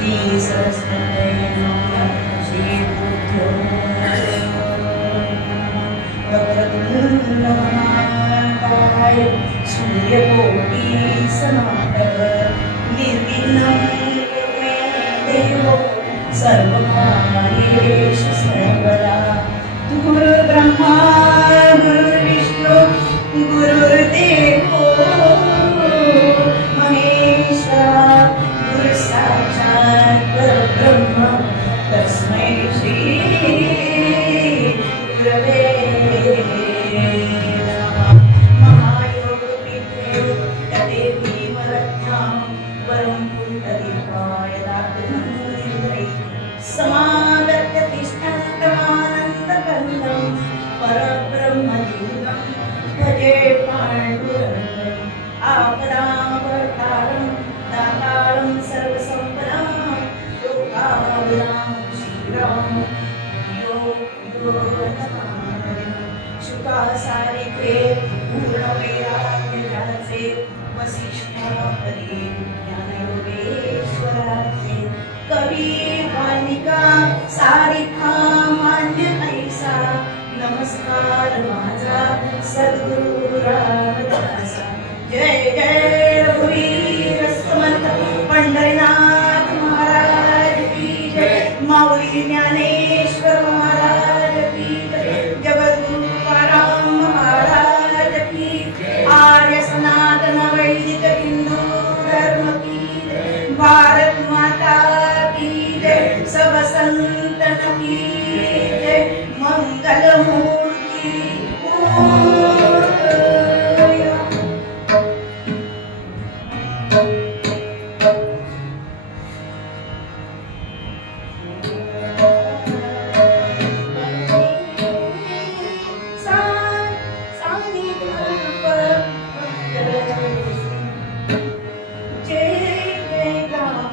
श्री सरस्वती नमः श्री बुद्धो वक्रतुंड महाकाय सूर्यकोटि समाप्रभ निर्विघ्नं कुरु मे देव सर्वकार्येषु सर्वदा गुरुर्ब्रह्मा गुरुर्विष्णु गुरुर्देवो महेश्वरा गुरुसाक्षात् परब्रह्म तस्मै श्री गुरवे नमः। महायोगविद्ये यते भीमरथ्यां वरं पुण्डरीकाय दातुमुनिर्वै समागत्य तिष्ठन्तमानन्दकन्दं परब्रह्मलिङ्गं भजे पाण्डुरङ्गम् आपदामपहर्तारं दातारं सर्वसम्पदां लोकाभिरामं श्रीराम यो नमामि। शुकासारिके पूर्णवैराग्यराजे वसिष्ठापरि ज्ञानयोगेश्वराजे कवी वानिका सारिका मान्य ऐसा नमस्कार माझा सद्गुरु रामदासा। जय जय रघुवीर समर्थ पंढरीनाथ महाराज की जय। माऊली ज्ञानेश्वर महाराज की जय। जगद्गुरु तुकाराम महाराज की जय। आर्य सनातन वैदिक हिंदू धर्म की जय। भारत माता की जय। सब संतन की जय। मंगल मूर्ति जय जय राम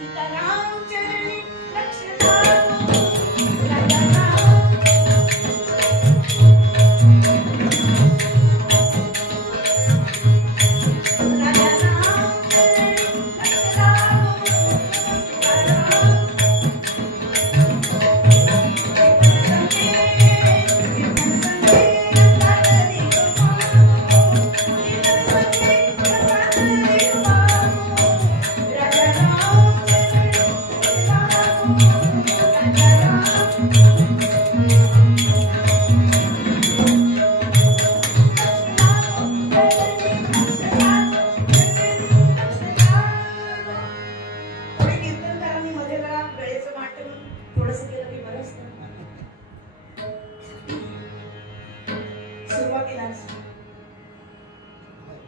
सीताराम चरणी लक्ष लागो राजा राम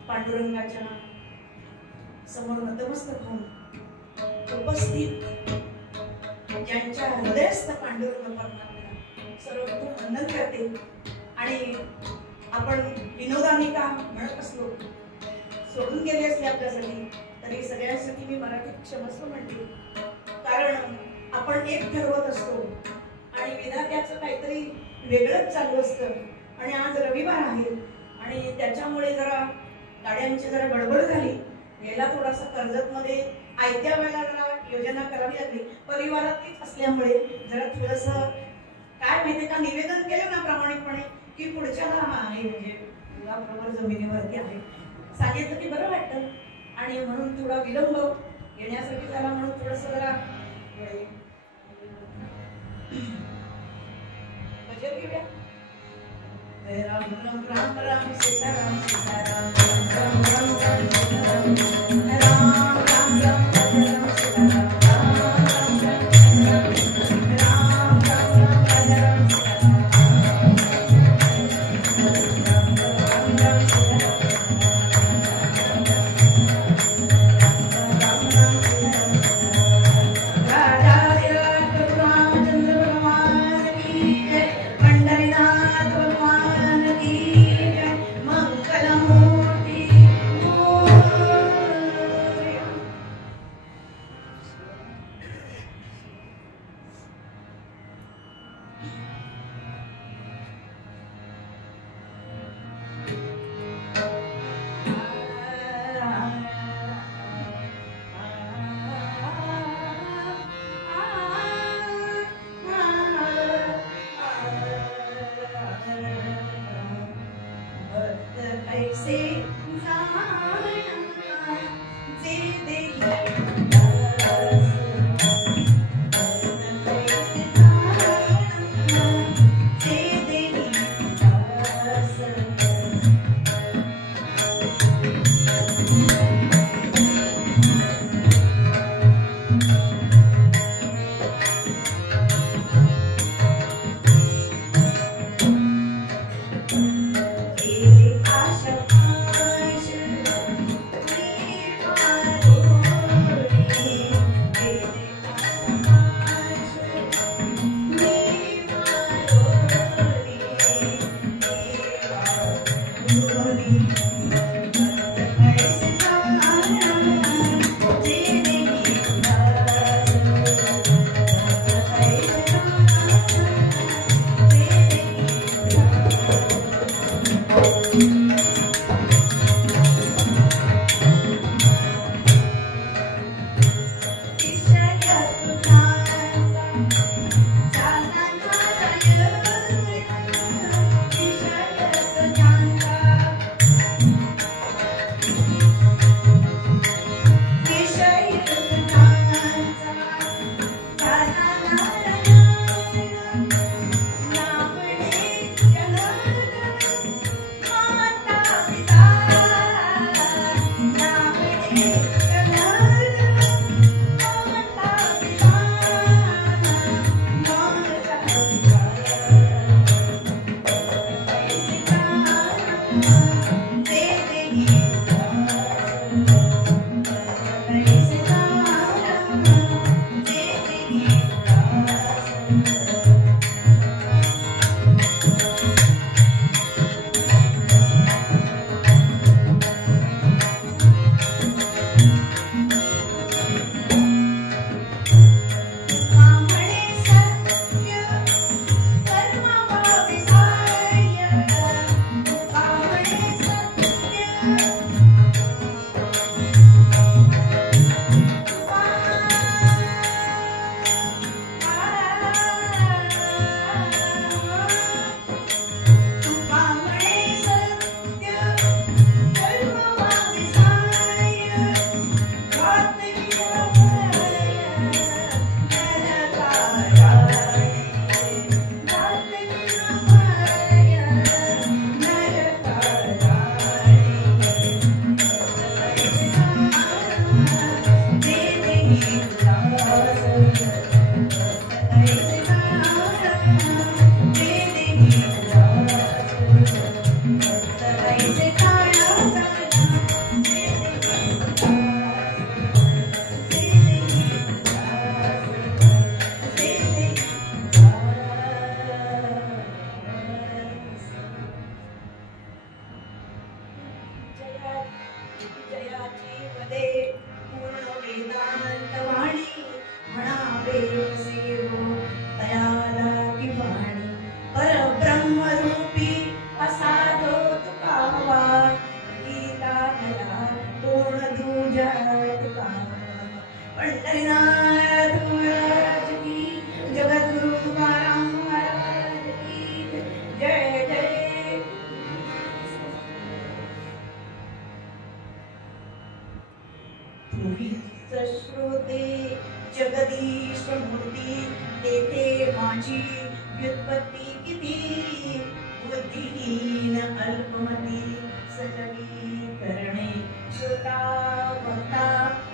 पांडुरंगाच्या समोर नतमस्तक होऊन उपस्थित ज्यांच्या हृदयस्थ पांडुरंग परमात्म्याला सर्वप्रथम वंदन करते. आणि आपण विनोदाने का म्हणत असलो, सोडून गेले असले आपल्यासाठी, तरी सगळ्यांसाठी मी मराठीत क्षमस्व म्हणते. कारण आपण एक ठरवत असतो आणि विधात्याचं काहीतरी वेगळंच चालू असतं. आणि आज रविवार आहे आणि त्याच्यामुळे जरा गाड्यांची जरा गडबड झाली. याला थोडासा कर्जतमध्ये आयत्या वेळेला जरा योजना करावी लागली. परिवारातलीच असल्यामुळे जरा थोडस काय माहितीये का, निवेदन केलं ना प्रामाणिकपणे की पुढच्याला आहे म्हणजे मुलाबरोबर जमिनीवरती आहे, सांगितलं की बरं वाटतं. आणि म्हणून थोडा विलंब येण्यासाठी झाला, म्हणून थोडस जरा बजेट घेऊया. राम राम राम राम सीताराम सीताराम राम राम राम सीताराम राम राम राम राम सीताराम राम राम राम मंगलमूर्ति जय पंढरीनाथ महाराज की, जगद्गुरु तुकाराम महाराज की जय जय। तुम्ही श्रोते जगदीश मूर्ती, तेथे माझी व्युत्पत्ती किती, बुद्धिहीन अल्पमती सलगी करणे श्रोता भक्ता।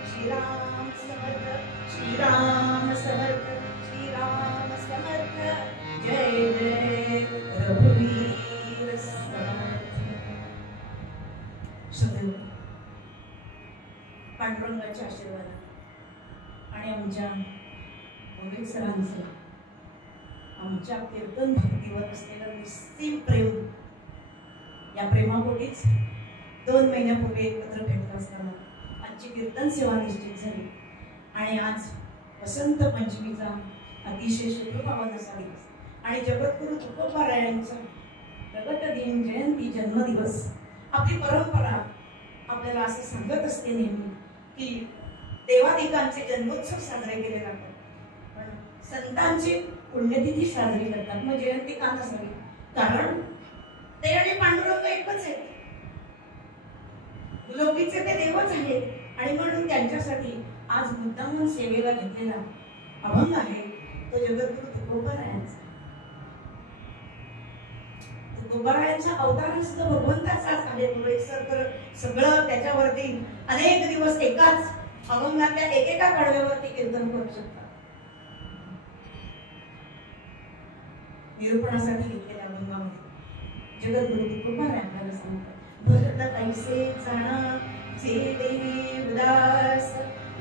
श्रीराम समर्थ, श्रीराम समर्थ, श्रीराम समर्थ, जय जय रघुवीर समर्थ। सदैव पांडुरंगाच्या आशीर्वादाने आणि आमच्या मोहित सरांचं आमच्या कीर्तन भक्तीवर असलेलं निस्सीम प्रेम, या प्रेमापोटीच 2 महिन्यापूर्वी एकत्र भेटलो असताना आजची कीर्तन सेवा निश्चित झाली आणि आज वसंत पंचमीचा अतिशय शुभपावन असा दिवस आणि जगद्गुरु तुकोबारायांचा प्रगट दिन जयंती जन्मदिवस। आपली परंपरा आपल्याला असं सांगत असते नेहमी की देवादिकांचे जन्मोत्सव साजरे केले जातात, पण संतांची पुण्यतिथी साजरी करतात। मग जयंती का नसावी? कारण ते आणि पांडुरंग एकच आहेत, लोकीचे ते देवच आहेत आणि म्हणून त्यांच्यासाठी आज मुद्दामून सेवेला घेतलेला अभंग आहे तो जगद्गुरु तुकोबारायांचा। तुकोबारायांचा अवतार सुद्धा भगवंताचाच आहे। तर सगळं त्याच्यावरती अनेक दिवस एकाच अभंगातल्या एकेका कडव्यावरती कीर्तन करू शकतात। निरूपणासाठी घेतलेल्या अभंगामध्ये जगद्गुरु तुकोबारायांना सांगतात, भरत ऐसे जाणा जे देवी उदास,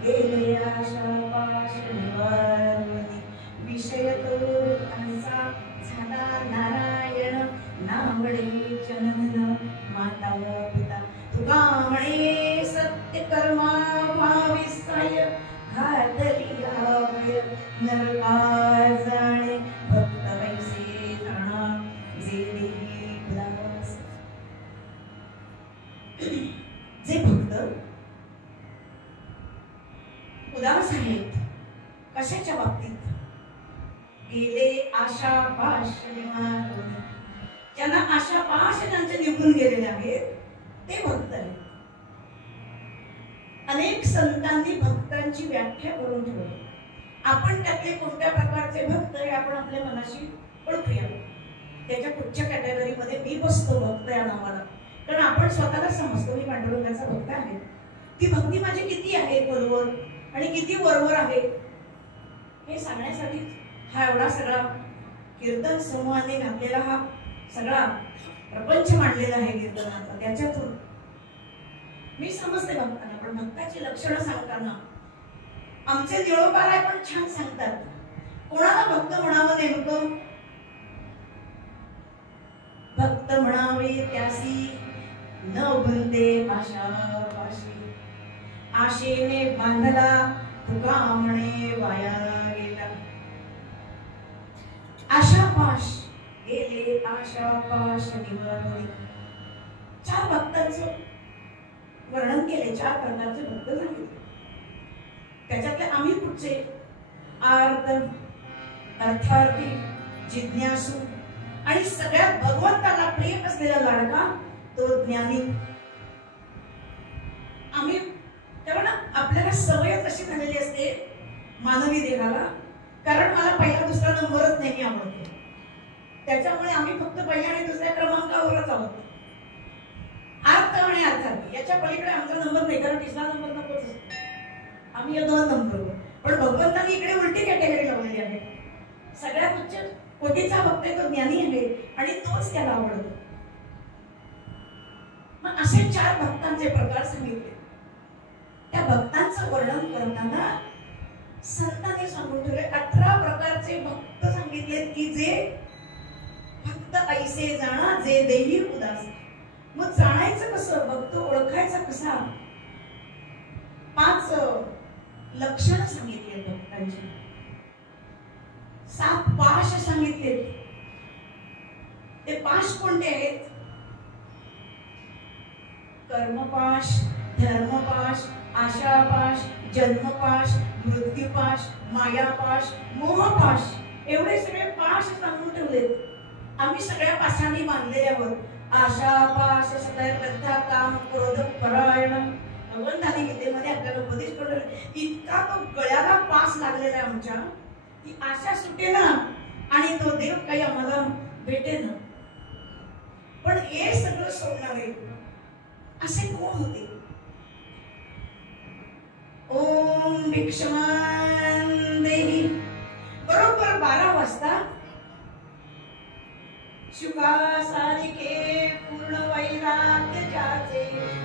गेले आशा पाश निवारवनी, विषय तो त्यांचा झाला नारायण, नावडे जनन माता पिता। तुका म्हणे सत्य कर्मा भाविसाय, घातली आवय नरका जाणे, भक्त ऐसे जाणा जे देवी उदास। जे भक्त उदास आहेत कशाच्या बाबतीत? गेले आशा पाश निवारवनी, ज्यांना आशा पाश त्यांचे निघून गेलेले आहेत ते भक्त आहेत। अनेक संतांनी भक्तांची व्याख्या करून ठेवली, आपण त्यातले कोणत्या प्रकारचे भक्त हे आपण आपल्या मनाशी ओळखूया। त्याच्या पुढच्या कॅटेगरीमध्ये मी बसतो भक्त या नावाला, कारण आपण स्वतःला समजतो मी पांडुरंगाचा भक्त आहे। ती भक्ती माझी किती आहे वरवर आणि किती वरवर आहे हे सांगण्यासाठी हा एवढा सगळा कीर्तन समूहाने घातलेला हा सगळा प्रपंच मांडलेला आहे कीर्तनाचा। त्याच्यातून मी समजते भक्तांना, पण भक्ताची लक्षणं सांगताना आमचे निळोबाराय पण छान सांगतात। कोणाला भक्त म्हणावं नेमकं? भक्त म्हणावे त्यासी न बनते पाशापाशी, आशेने बांधला तुका म्हणे वाया गेला। आशापाश गेले आशापाश निवारवनी। 4 भक्तांचं वर्णन केले, 4 प्रकारचे भक्त सांगितले। त्याच्यातले आम्ही कुठचे? आर्त, अर्थार्थी, जिज्ञासू आणि सगळ्यात भगवंताला प्रिय असलेला लाडका तो ज्ञानी। आम्ही कारण आपल्याला सवयच अशी झालेली असते मानवी देहाला, कारण मला पहिला दुसरा नंबरच नेहमी आवडतो, त्याच्यामुळे आम्ही फक्त पहिल्या आणि दुसऱ्या क्रमांकावरच आहोत। अर्थ आणि अर्थार्थी याच्या पलीकडे आमचा नंबर नाही, कारण तिसरा नंबर नकोच असतो, आम्ही या 2 नंबरवर। पण भगवंतांनी इकडे उलटी कॅटेगरी लावलेली आहे, सगळ्यात उच्च कोटीचा भक्त तो ज्ञानी आहे आणि तोच त्याला आवडतो। मग असे 4 भक्तांचे प्रकार सांगितले। त्या भक्तांचं वर्णन करताना संतांनी सांगून ठेवले 18 प्रकारचे भक्त सांगितले की जे भक्त ऐसे जाणा जे देही उदास। मग जाणायचं कसं? भक्त ओळखायचा कसा? 5 लक्षण सांगितले भक्तांची, 7 पाश सांगितले। ते पाश कोणते आहेत? कर्मपाश, धर्मपाश, आशापाश, जन्मपाश, मृत्यूपाश, मायापाश, मोहपाश, एवढे सगळे पाश सांगून ठेवलेत. आम्ही सगळ्या पाशांनी बांधलेल्यावर आशापाश सदैव लब्धा काम क्रोध परायण भगवंताने गीतेमध्ये आपल्याला उपदेश करतो. इतका तो गळ्याला पास लागलेला आहे आमच्या की आशा सुटे ना आणि तो देव काही आम्हाला भेटे ना. पण हे सगळं सोडणारे असे कोण होते? ओम भिक्षमान देही. बरोबर 12 वाजता शुकासारिके पूर्ण वैराग्य जाचे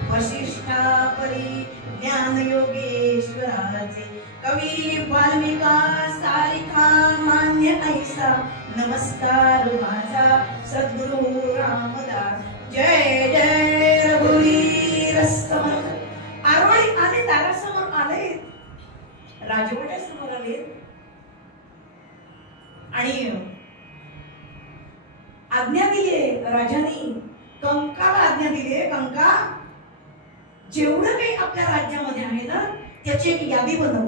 वशिष्ठा परी ज्ञान योगेश्वराचे कवी वाल्मिका सारिका मान्य ऐसा नमस्कार माझा सद्गुरु रामदास. जय जय रघुवीर समर्थ. आरोळी आले, दारासमोर आले, राजवाड्यासमोर आले आणि आज्ञा दिली राजाने. कंकाला आज्ञा दिली, कंका जेवढं काही आपल्या राज्यामध्ये आहे ना त्याची एक यादी बनव.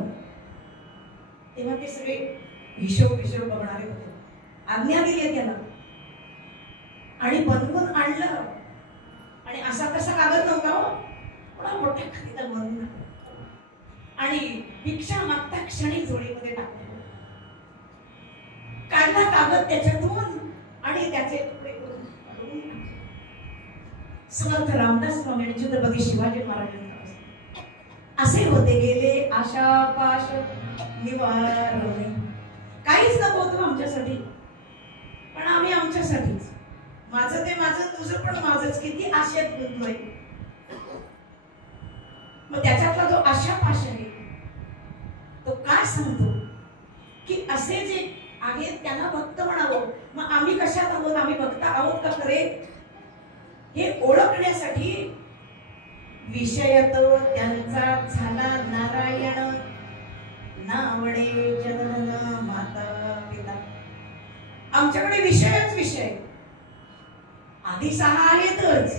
तेव्हा ते सगळे हिशोब बघणारे होते. आज्ञा दिली त्याला आणि बनवून आणलं. आणि असा कसा कागद नव्हता हो, थोडा मोठ्या खालीला बनवून आणि भिक्षा मागता क्षणी जोडीमध्ये टाकले. काढला कागद त्याच्यातून आणि त्याचे तुकडे करून समर्थ रामदास स्वामी छत्रपती शिवाजी महाराजांना असे होते गेले आशापाश निवारणे. काहीच नको होतं आमच्यासाठी, पण आम्ही आमच्यासाठीच. माझं ते माझं, तुझं पण माझंच. किती आशेत गुंतलोय. मग त्याच्यातला जो आशापाश आहे तो काय सांगतो की असे जे आहेत त्यांना भक्त म्हणावं. मग आम्ही कशात आहोत? आम्ही भक्त आहोत का खरे? हे ओळखण्यासाठी विषयत त्यांचा झाला नारायण नावडे जनन माता पिता. आमच्याकडे विषयच विषय. आधी 6 आहेतच,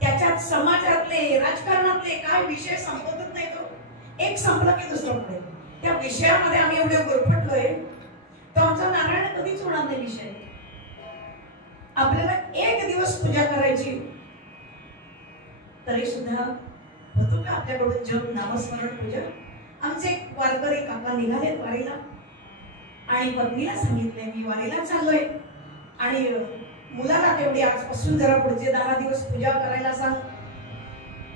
त्याच्यात समाजातले राजकारणातले काय विषय संपतच नाही. तो एक संपला की दुसरा पुढे. त्या विषयामध्ये आम्ही एवढे गुरफटलोय तो आमचा नारायण कधीच होणार नाही विषय. आपल्याला एक दिवस पूजा करायची तरी सुद्धा होतो का आपल्याकडून जप नामस्मरण पूजा? आमचे वारकरी काका निघालेत वारीला आणि पत्नीला सांगितले मी वारीला चाललोय आणि मुलाला तेवढी आजपासून जरा पुढचे 10 दिवस पूजा करायला सांग.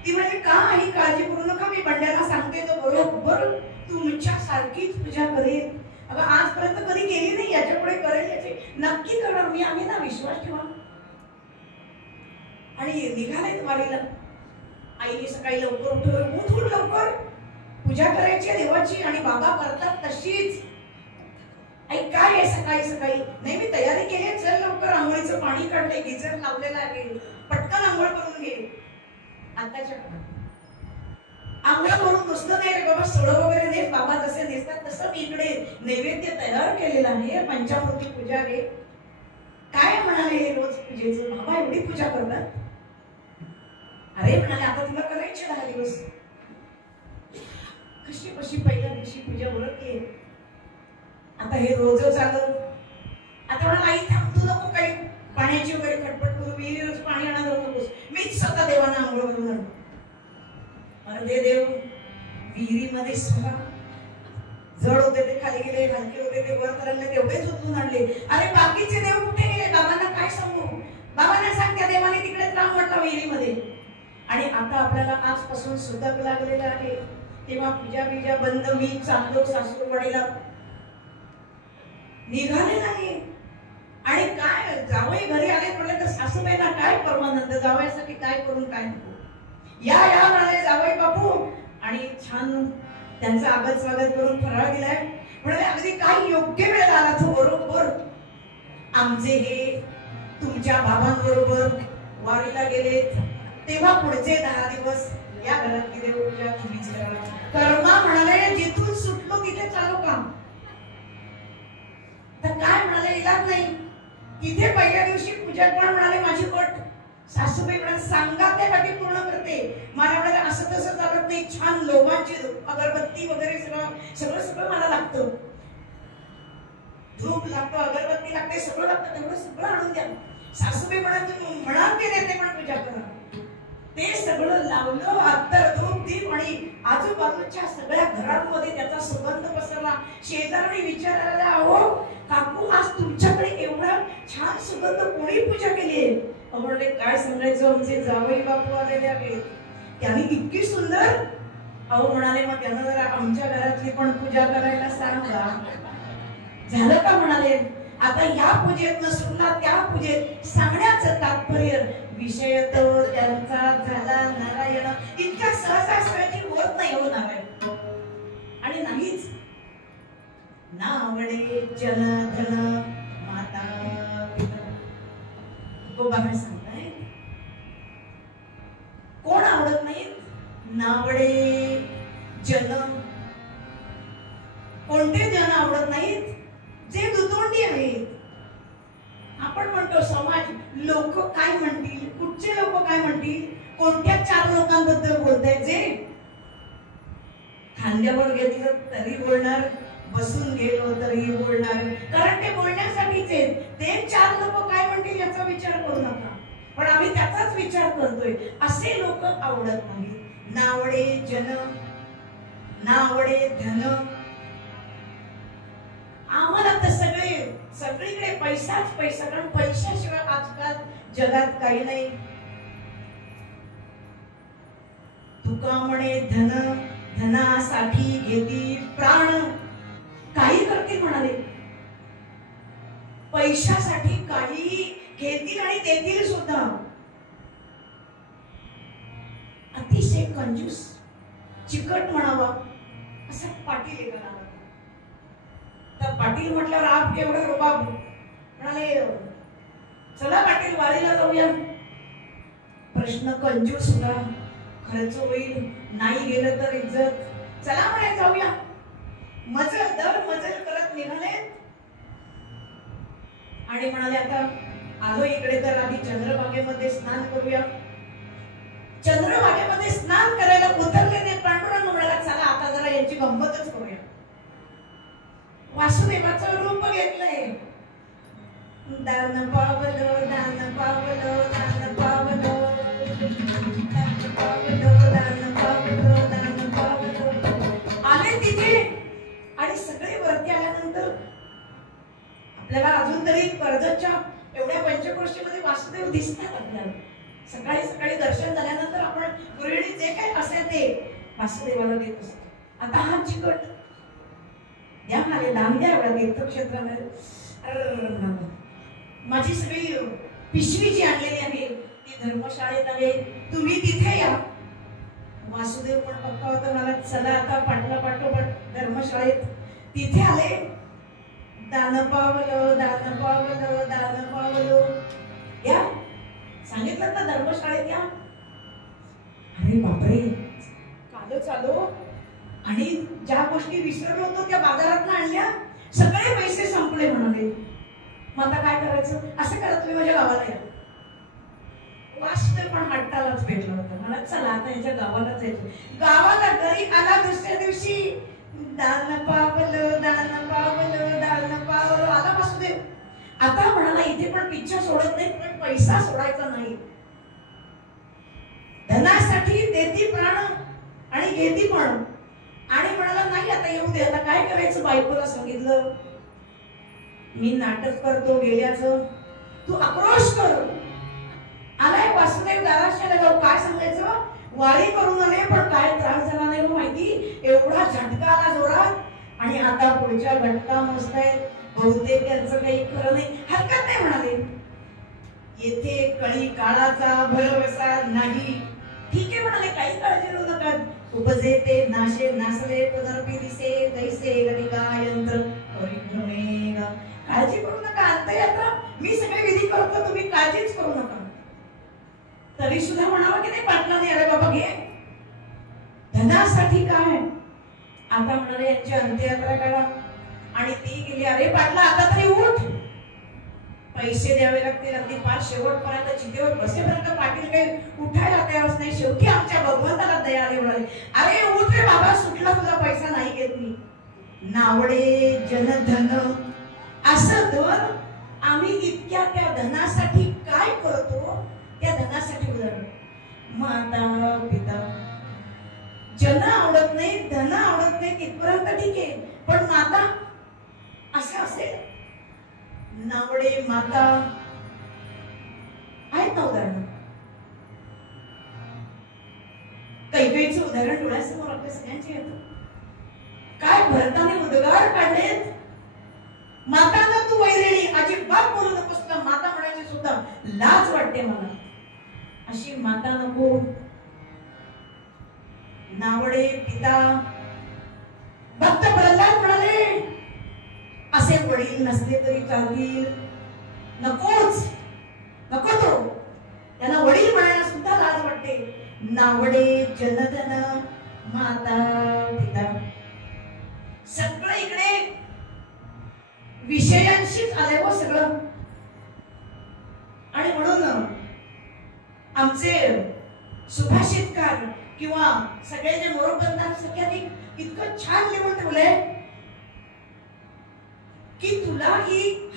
ती म्हणजे का ही काळजी करू नका, मी बंड्याला सांगते तो बरोबर तुमच्या सारखीच पूजा करेल. अगं आजपर्यंत कधी केली नाही, याच्या पुढे करेल, याची नक्की करणार मी, आहे ना, विश्वास ठेवा. आणि निघालेत वारीला. आईने सकाळी लवकर उठून लवकर पूजा करायची देवाची आणि बाबा करतात तशीच. आई काय आहे सकाळी सकाळी? नाही मी तयारी केली, चल लवकर आंघोळीचं पाणी काढले, गिझर लावलेला आहे, पटकन आंघोळ करून घे. आताच्या आंघोळ करून नुसतं नाही रे बाबा, सोडं वगैरे नेस, बाबा जसे नेसतात तसं मी इकडे नैवेद्य तयार केलेला आहे, पंचामृती पूजा रे. काय म्हणाले हे रोज पूजेचं? बाबा एवढी पूजा करतात? अरे म्हणाले आता तुला करायची 10 दिवस. कशी पहिल्या दिवशी पूजा उरकली, आता हे रोज चालू. आता म्हणाला आई थांब, तू नको काही पाण्याची वगैरे खटपट करू, विहिरीवरच पाणी आणा जाऊ नकोस, मीच स्वतः देवांना आंघोळ करून आणतो. अरे देव विहिरीमध्ये स्वतः जड होते ते खाली गेले, हलके होते ते वर तरंगले, तेवढेच उचलून आणले. अरे बाकीचे देव कुठे गेले? बाबांना काय सांगू? बाबांना सांग त्या देवाने तिकडेच राम म्हटलं विहिरीमध्ये. आणि आता आपल्याला आजपासून सुतक लागलेलं आहे, तेव्हा पूजा बिजा बंद. मी चाललो सासूरवाडीला, निघाले नाही. आणि काय जावई घरी आले म्हटलं तर सासूबाईंना काय परमानंद, जावयासाठी काय करून काय नको. या म्हणाले जावई बापू. आणि छान त्यांचं आगत स्वागत करून फराळ दिलाय. म्हणाले अगदी काय योग्य वेळ आला तो, बरोबर आमचे हे तुमच्या बाबांबरोबर वारीला गेले, तेव्हा पुढचे 10 दिवस या घरातली देवपूजा तुम्हीच करा. कर्मा म्हणाले जिथून सुटलो तिथे चालू काम. तर काय म्हणाले इलाज नाही. तिथे पहिल्या दिवशी पूजा पण म्हणाले माझी पट सासूबाई म्हणा सांगा त्यासाठी पूर्ण करते. मला म्हणाले असं तसं चालत नाही, छान लोभाची अगरबत्ती वगैरे सगळं सगळं मला लागतं, धूप लागतो, अगरबत्ती लागते, सगळं लागतं, तेवढं सगळं आणून द्या. सासूबाई म्हणा तुम्ही म्हणाल ते देते पण पूजा करा. ते सगळं लावलं, अत्तर धूप दीप आणि आजूबाजूच्या सगळ्या घरांमध्ये त्याचा सुगंध पसरला. शेजारी विचारायला अहो काकू आज तुमच्याकडे एवढा छान सुगंध कोणी पूजा केली आहे? म्हणले काय सांगायचं, आमचे जावई बापू आलेले आहेत, त्यांनी इतकी सुंदर. अहो म्हणाले मग त्यांना जरा आमच्या घरातली पण पूजा करायला सांगा. झालं का म्हणाले. आता या पूजेत नसून त्या पूजेत सांगण्याचं तात्पर्य विषय तो त्यांचा झाला नारायण. इतक्या सहजासहजी होत नाही हो नारायण. आणि नाहीच नावडे जन धन माता गोबाबाई सांगताय कोण आवडत नाहीत? नावडे जन. कोणते जन आवडत नाहीत? जे दुतोंडी आहेत. आपण म्हणतो समाज, लोक काय म्हणतील, कुठचे लोक काय म्हणतील, कोणत्या 4 लोकांबद्दल बोलताय? जे खांद्यावर घेतलं तरी बोलणार, बसून गेलो तरी बोलणार, कारण ते बोलण्यासाठीच आहेत. ते 4 लोक काय म्हणतील याचा विचार करू नका, पण आम्ही त्याचाच विचार करतोय. असे लोक आवडत नाही. नावडे जन, नावडे धन. आम्हाला तर सगळीकडे पैसाच पैसा, कारण पैशाशिवाय आजकाल जगात काही नाही. तुका म्हणे धन, धनासाठी घेती प्राण. काही करतील म्हणाले, पैशासाठी काही घेतील आणि देतील सुद्धा. अतिशय कंजूस, चिकट म्हणावा असं पाटील एका नावात. तर पाटील म्हटल्यावर आप केवढं रुबाब. म्हणाले चला पाटील वारीला जाऊया. प्रश्न कंजूस सुद्धा, खर्च होईल, नाही गेलं तर इज्जत. चला म्हणे जाऊया. मजल दर मजल करत निघाले आणि म्हणाले आता आलो इकडे तर आधी चंद्रभागेमध्ये स्नान करूया. चंद्रभागेमध्ये स्नान करायला उतरले ते पांडुरंग म्हणाला चला आता जरा यांची गंमतच करूया. वासुदेवाचं रूप घेतलंय. दान पावलो, दान पावलो, दान पावलो, दान पावलो, दान पावलो, दान पावलो. आले तिथे आणि सगळे वरती आल्यानंतर आपल्याला अजून तरी कर्जतच्या एवढ्या पंचक्रोशीमध्ये वासुदेव दिसतात आपल्याला. सकाळी सकाळी दर्शन झाल्यानंतर आपण गृहिणी जे काही असेल ते वासुदेवाला देत असतो. आता हा चिकट द्या मला दान द्या एवढ्या तीर्थक्षेत्रामध्ये. माझी सगळी पिशवी जी आणलेली आहे ती धर्मशाळेत आहे, तुम्ही तिथे या. वासुदेव पण पक्का होता मला चला आता पाटला पाठोपाठ धर्मशाळेत. तिथे आले. दान पावलं, दान पावलं, दान पावलं. या सांगितलं ना धर्मशाळेत या. अरे बापरे, कालो चालो आणि ज्या गोष्टी विसरलो होतो त्या बाजारात आणल्या. सगळे पैसे संपले म्हणाले. मग आता काय करायचं? असं करा तुम्ही माझ्या गावाला या. वासुदेव पण हट्टालाच भेटला होता. मला चला आता याच्या गावालाच यायचं. गावाला घरी आला दुसऱ्या दिवशी. दान पावलं, दान पावलं, दान पावलं. आला वासुदेव. आता म्हणाला इथे पण पिच्छा सोडत नाही, पण पैसा सोडायचा नाही. धनासाठी देती प्राण आणि घेती पण. आणि म्हणाला नाही आता येऊ दे, आता काय करायचं? बायकोला सांगितलं मी नाटक करतो गेल्याचं, तू आक्रोश कर. आलाय वासुदेव दाराशाला जाऊ. काय सांगायचं? वारी करून आले पण काय त्रास झाला नाही माहिती. एवढा झटका आला जोरात आणि आता पुढच्या घटका मोजतायत. बहुतेक त्यांचं काही खरं नाही. हरकत नाही म्हणाले. येथे कळी काळाचा भरवसा नाही. ठीक आहे म्हणाले, काही काळजी करू नका. उपजे ते नाशे नासले पुनर्पी दिसे दैसे गणिकायंत्र परिभ्रमेगा. काळजी करू नका, अंतयात्रा मी सगळे विधी करतो, तुम्ही काळजीच करू नका. तरी सुद्धा म्हणावं की नाही पाटलाने, अरे बाबा घे. धनासाठी काय? आता म्हणाले यांची अंत्ययात्रा करा. आणि ती गेली. अरे पाटला आता तरी उठ. पैसे द्यावे लागतील, अगदी फार शेवटपर्यंत चितेवर बसेपर्यंत पाटील काही उठायला तयारच नाही. शेवटी आमच्या भगवंताला दया आली, म्हणाले अरे उठ रे बाबा, सुटला तुझा पैसा नाही घेत मी. नावडे जनधन असं धन आम्ही इतक्या त्या धनासाठी काय करतो, त्या धनासाठी उदाहरण माता पिता. जन आवडत नाही, धन आवडत नाही तिथपर्यंत ठीक आहे, पण माता असं असेल. नावडे माता आहेत ना उदाहरण. कैकेयीचं उदाहरण डोळ्यासमोर आपल्या सगळ्यांचे येतं. काय भरताने उद्गार काढलेत, मातांना तू वैरिणी अजिबात बोलू नकोस. तुला माता म्हणायची सुद्धा लाज वाटते मला, अशी माता नको. नावडे पिता. भक्त प्रल्हाद म्हणाले असे वडील नसले तरी चालतील, नकोच नको तो. त्यांना वडील म्हणायला सुद्धा लाज वाटते. नावडे जनधन माता पिता. सगळं इकडे विषयांशीच आले व सगळं. आणि म्हणून आमचे सुभाषितकार किंवा सगळे जे मोरोपंतांनी सगळ्यांनी इतकं छान लिहून ठेवलंय की तुला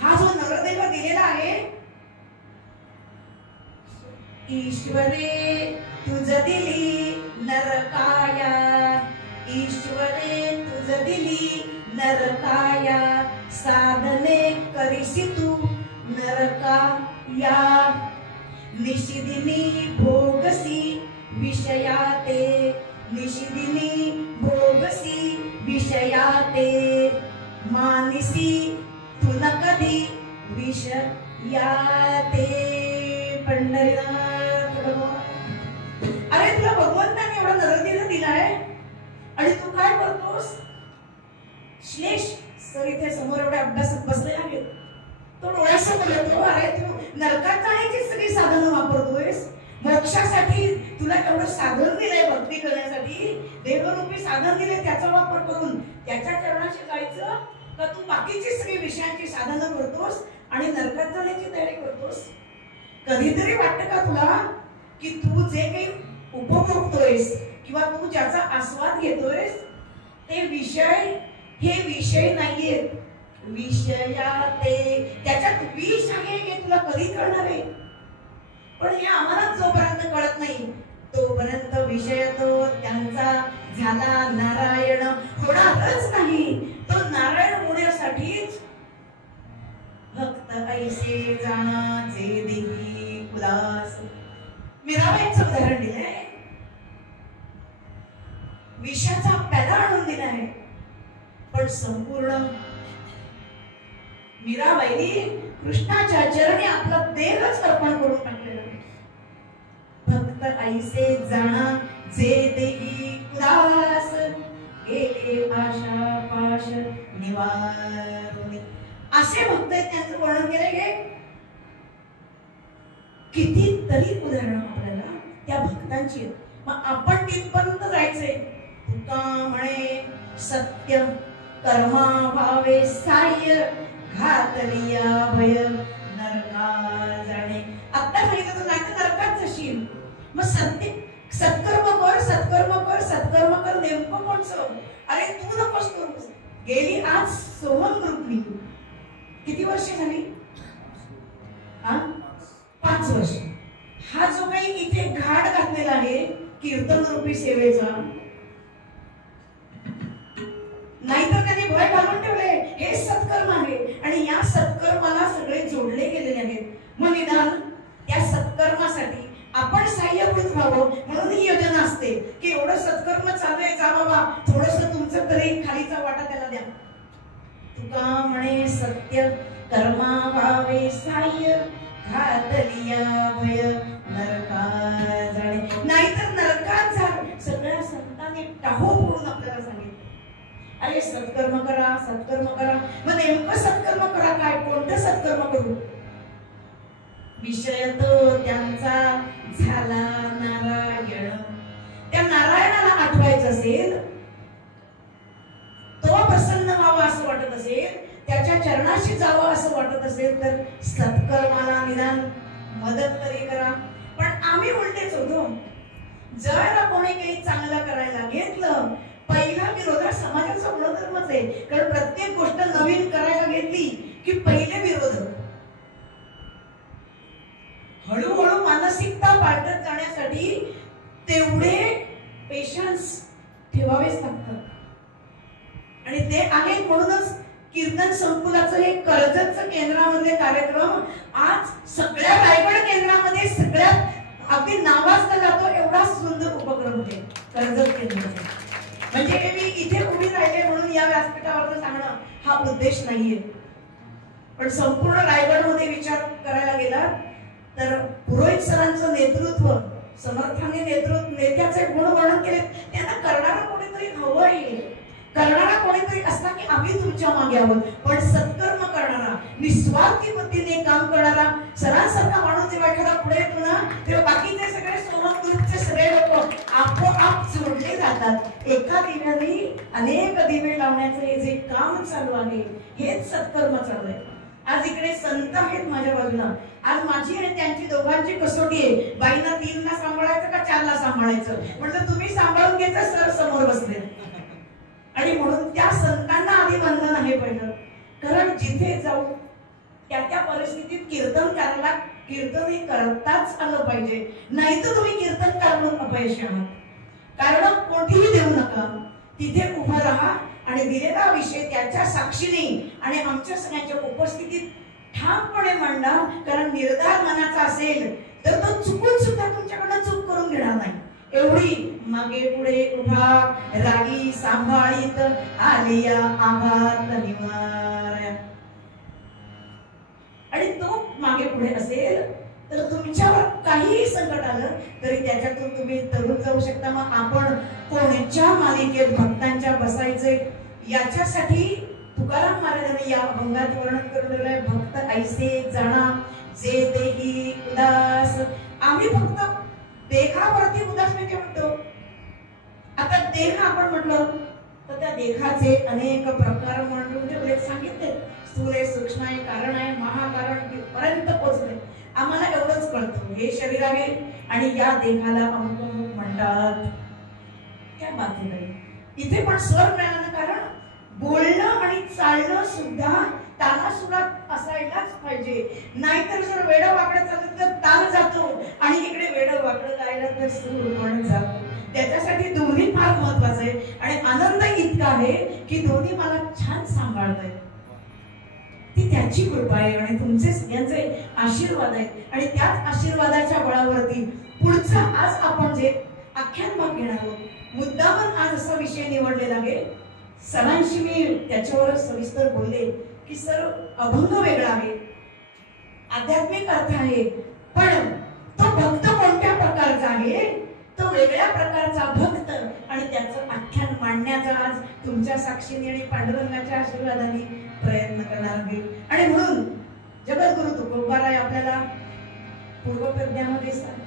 हा जो नरदेव दिलेला आहे, ईश्वरे तुझ दिली नरकाया, ईश्वरे तुझ दिली नरकाया, साधने करीसी तू नरकाया, निशिदिनी भोगसी विषयाते, निशिदिनी भोगसी विषयाते, मानिसी तू न कधी विषयाते. पंढरीनाथ भगवान. अरे तुला भगवंताने एवढा नरदेह दिलाय आणि तू काय करतोस? श्लेष सर इथे समोर एवढे अभ्यासात बसले आहेत, तो डोळ्यासमोर येतो. अरे तू नरकात जाण्याची सगळी साधनं वापरतोयस, मोक्षासाठी तुला एवढं साधन दिलंय, भक्ती करण्यासाठी देवरूपी साधन दिले, त्याचा वापर करून त्याच्या चरणाशी जायचं का तू बाकीची सगळी विषयांची साधनं करतोस आणि नरकात जाण्याची तयारी करतोस? कधीतरी वाटतं का तुला की तू जे काही उपभोगतोयस किंवा तू ज्याचा आस्वाद घेतोयस ते विषय, हे विषय नाहीये, विषया ते, त्याच्यात विष आहे हे तुला कधी कळणार आहे? पण हे आम्हाला जोपर्यंत कळत नाही तोपर्यंत विषय तो त्यांचा झाला नारायण होणारच नाही. तो नारायण होण्यासाठीच भक्त ऐसे जाणाचे देही उदास. मीराबाईंचं उदाहरण दिलंय, विषाचा प्याला आणून दिला आहे, पण संपूर्ण मीराबाईंनी कृष्णाच्या चरणी आपला देहच अर्पण करून टाकलेला आहे. भक्त ऐसे जाणा जे देही उदास, गेले आशा पाश निवारुनी. असे भक्त आहेत, त्यांचं वर्णन केलंय गे. कितीतरी उदाहरणं आपल्याला त्या भक्तांची आहेत. मग आपण तिथपर्यंत जायचंय. तुका म्हणे सत्य कर्मा भावे साह्य, घातलिया भय नरका जाणे. आता सांगितलं तू नाही नरकात जाशील. मग सत्य सत्कर्म कर, सत्कर्म कर, सत्कर्म कर. नेमकं कोणचं? अरे तू नकोस करूस. गेली आज सोहम ग्रुपनी किती वर्ष झाली? 5 वर्ष. हा जो काही इथे घाट घातलेला आहे कीर्तन रूपी सेवेचा, नाहीतर कधी भय घालून ठेवले हे सत्कर्म आहे आणि या सत्कर्माला सगळे जोडले गेलेले आहेत. मग निदान त्या सत्कर्मासाठी आपण सहाय्यभूत व्हावं म्हणून ही योजना असते की एवढं सत्कर्म चालू आहे, जा बाबा थोडस तुमचं तरी खालीचा वाटा त्याला द्या. तुका म्हणे सत्य कर्मा भावे साह्य, घातलिया भय नरका जाणे. नाहीतर नरकात जा. सगळ्या संतांनी टाहो फोडून आपल्याला सांगितलं, अरे सत्कर्म करा, सत्कर्म करा. मग नेमकं सत्कर्म करा काय? कोणतं सत्कर्म करू? विषय तो त्यांचा झाला नारायण. त्या नारायणाला आठवायचं असेल, तो प्रसन्न व्हावा असं वाटत असेल, त्याच्या चरणाशी जावं असं वाटत असेल तर सत्कर्म सत्कर्माला निदान मदत तरी करा. पण आम्ही उलटेच होतो. जर कोणी काही चांगलं करायला घेतलं, पहिला विरोध हा समाजाचा गुणधर्मच आहे. कारण प्रत्येक गोष्ट नवीन करायला घेतली की पहिले विरोधक. हळूहळू मानसिकता पालटत जाण्यासाठी तेवढे पेशन्स ठेवावेच लागतात. आणि ते आहे म्हणूनच कीर्तन संकुलाचं हे कर्जतचं केंद्रामधले कार्यक्रम आज सगळ्या रायगड केंद्रामध्ये सगळ्यात अगदी नावाजला जातो एवढा सुंदर उपक्रम आहे कर्जत केंद्राचा. म्हणजे मी इथे उभी राहिले म्हणून या व्यासपीठावर सांगणं हा उद्देश नाहीये. पण संपूर्ण रायगडमध्ये विचार करायला गेला तर पुरोहित सरांचं नेतृत्व, समर्थाने नेत्याचे गुण वर्णन केले. त्यांना करणारा कोणीतरी हवं आहे, करणारा कोणीतरी असला की आम्ही तुमच्या मागे आहोत. पण सत्कर्म करणारा, निस्वार्थी पद्धतीने काम करणारा सरांसारखा माणूस जेव्हा एखादा पुढे येतो ना, तेव्हा बाकीचे सगळे सोमन ग्रुपचे सगळे लोक आपोआप जोडले जातात. एका दिव्याने अनेक दिवे लावण्याचं हे जे काम चालू आहे हेच सत्कर्म चालू आहे. आज इकडे संत आहेत माझ्या बाजूला. आज माझी आणि त्यांची दोघांची कसोटी आहे. बाईंना 3ला सांभाळायचं का 4ला सांभाळायचं. म्हटलं तुम्ही सांभाळून घ्यायचं, सर समोर बसले. आणि म्हणून त्या संतांना आधी वंदन आहे पहिलं. कारण जिथे जाऊ त्या त्या परिस्थितीत कीर्तन करायला कीर्तन करताच आलं पाहिजे. नाही तर तुम्ही कीर्तन करून अपयशी आहात. कारण कोठेही देऊ नका, तिथे उभं राहा आणि दिलेला विषय त्याच्या साक्षीने आणि आमच्या सगळ्यांच्या उपस्थितीत ठामपणे मांडा. कारण निर्धार मनाचा असेल तर तो चुकून सुद्धा तुमच्याकडनं चूक करून घेणार नाही. एवढी मागे पुढे उभा रागी सांभाळीत आलिया आघात निवार. आणि तो मागे पुढे असेल तर तुमच्यावर काही संकट आलं तरी त्याच्यातून तुम्ही तरुण जाऊ शकता. मग आपण कोणत्या मालिकेत भक्तांच्या बसायचे याच्यासाठी तुकाराम महाराजांनी या अभंगात वर्णन करून दिलंय. भक्त ऐसे जाणा जे देही उदास. आम्ही फक्त देहावरती उदास म्हणजे म्हणतो. आता देह आपण म्हटलं तर त्या देहाचे अनेक प्रकार म्हणून ठेवले, सांगितले. स्थूल आहे, सूक्ष्म आहे, कारण आहे, महाकारण पर्यंत पोहोचले. आम्हाला एवढंच कळतं हे शरीर आहे आणि या देहाला अमुक अमुक म्हणतात. काय बात आहे. इथे पण स्वर मिळालं, कारण बोलणं आणि चालणं सुद्धा तालासुरात असायलाच पाहिजे. नाहीतर जर वेडं वाकडं चाललं तर ताल जातो आणि इकडे वेडं वाकडं गायला तर सूर पण जातो. त्याच्यासाठी दोन्ही फार महत्वाचं आहे. आणि आनंद इतका आहे की दोन्ही मला छान सांभाळतायत. ती त्याची कृपा आहे आणि तुमचे सगळ्यांचे आशीर्वाद आहेत. आणि त्याच आशीर्वादाच्या बळावरती पुढचा आज आपण जे आख्यान भाग घेणार आहोत, मुद्दामन आज असा विषय निवडलेला आहे. सरांशी मी त्याच्यावर सविस्तर बोलले की सर अभंग वेगळा आहे, आध्यात्मिक अर्थ आहे, पण तो भक्त कोणत्या प्रकारचा आहे, तो वेगळ्या प्रकारचा भक्त. आणि त्याचं आख्यान मांडण्याचा आज तुमच्या साक्षीने आणि पांडुरंगाच्या आशीर्वादाने प्रयत्न करणार आहे. आणि म्हणून जगद्गुरु तुकोबाराय आपल्याला पूर्वप्रज्ञामध्ये सांगतात.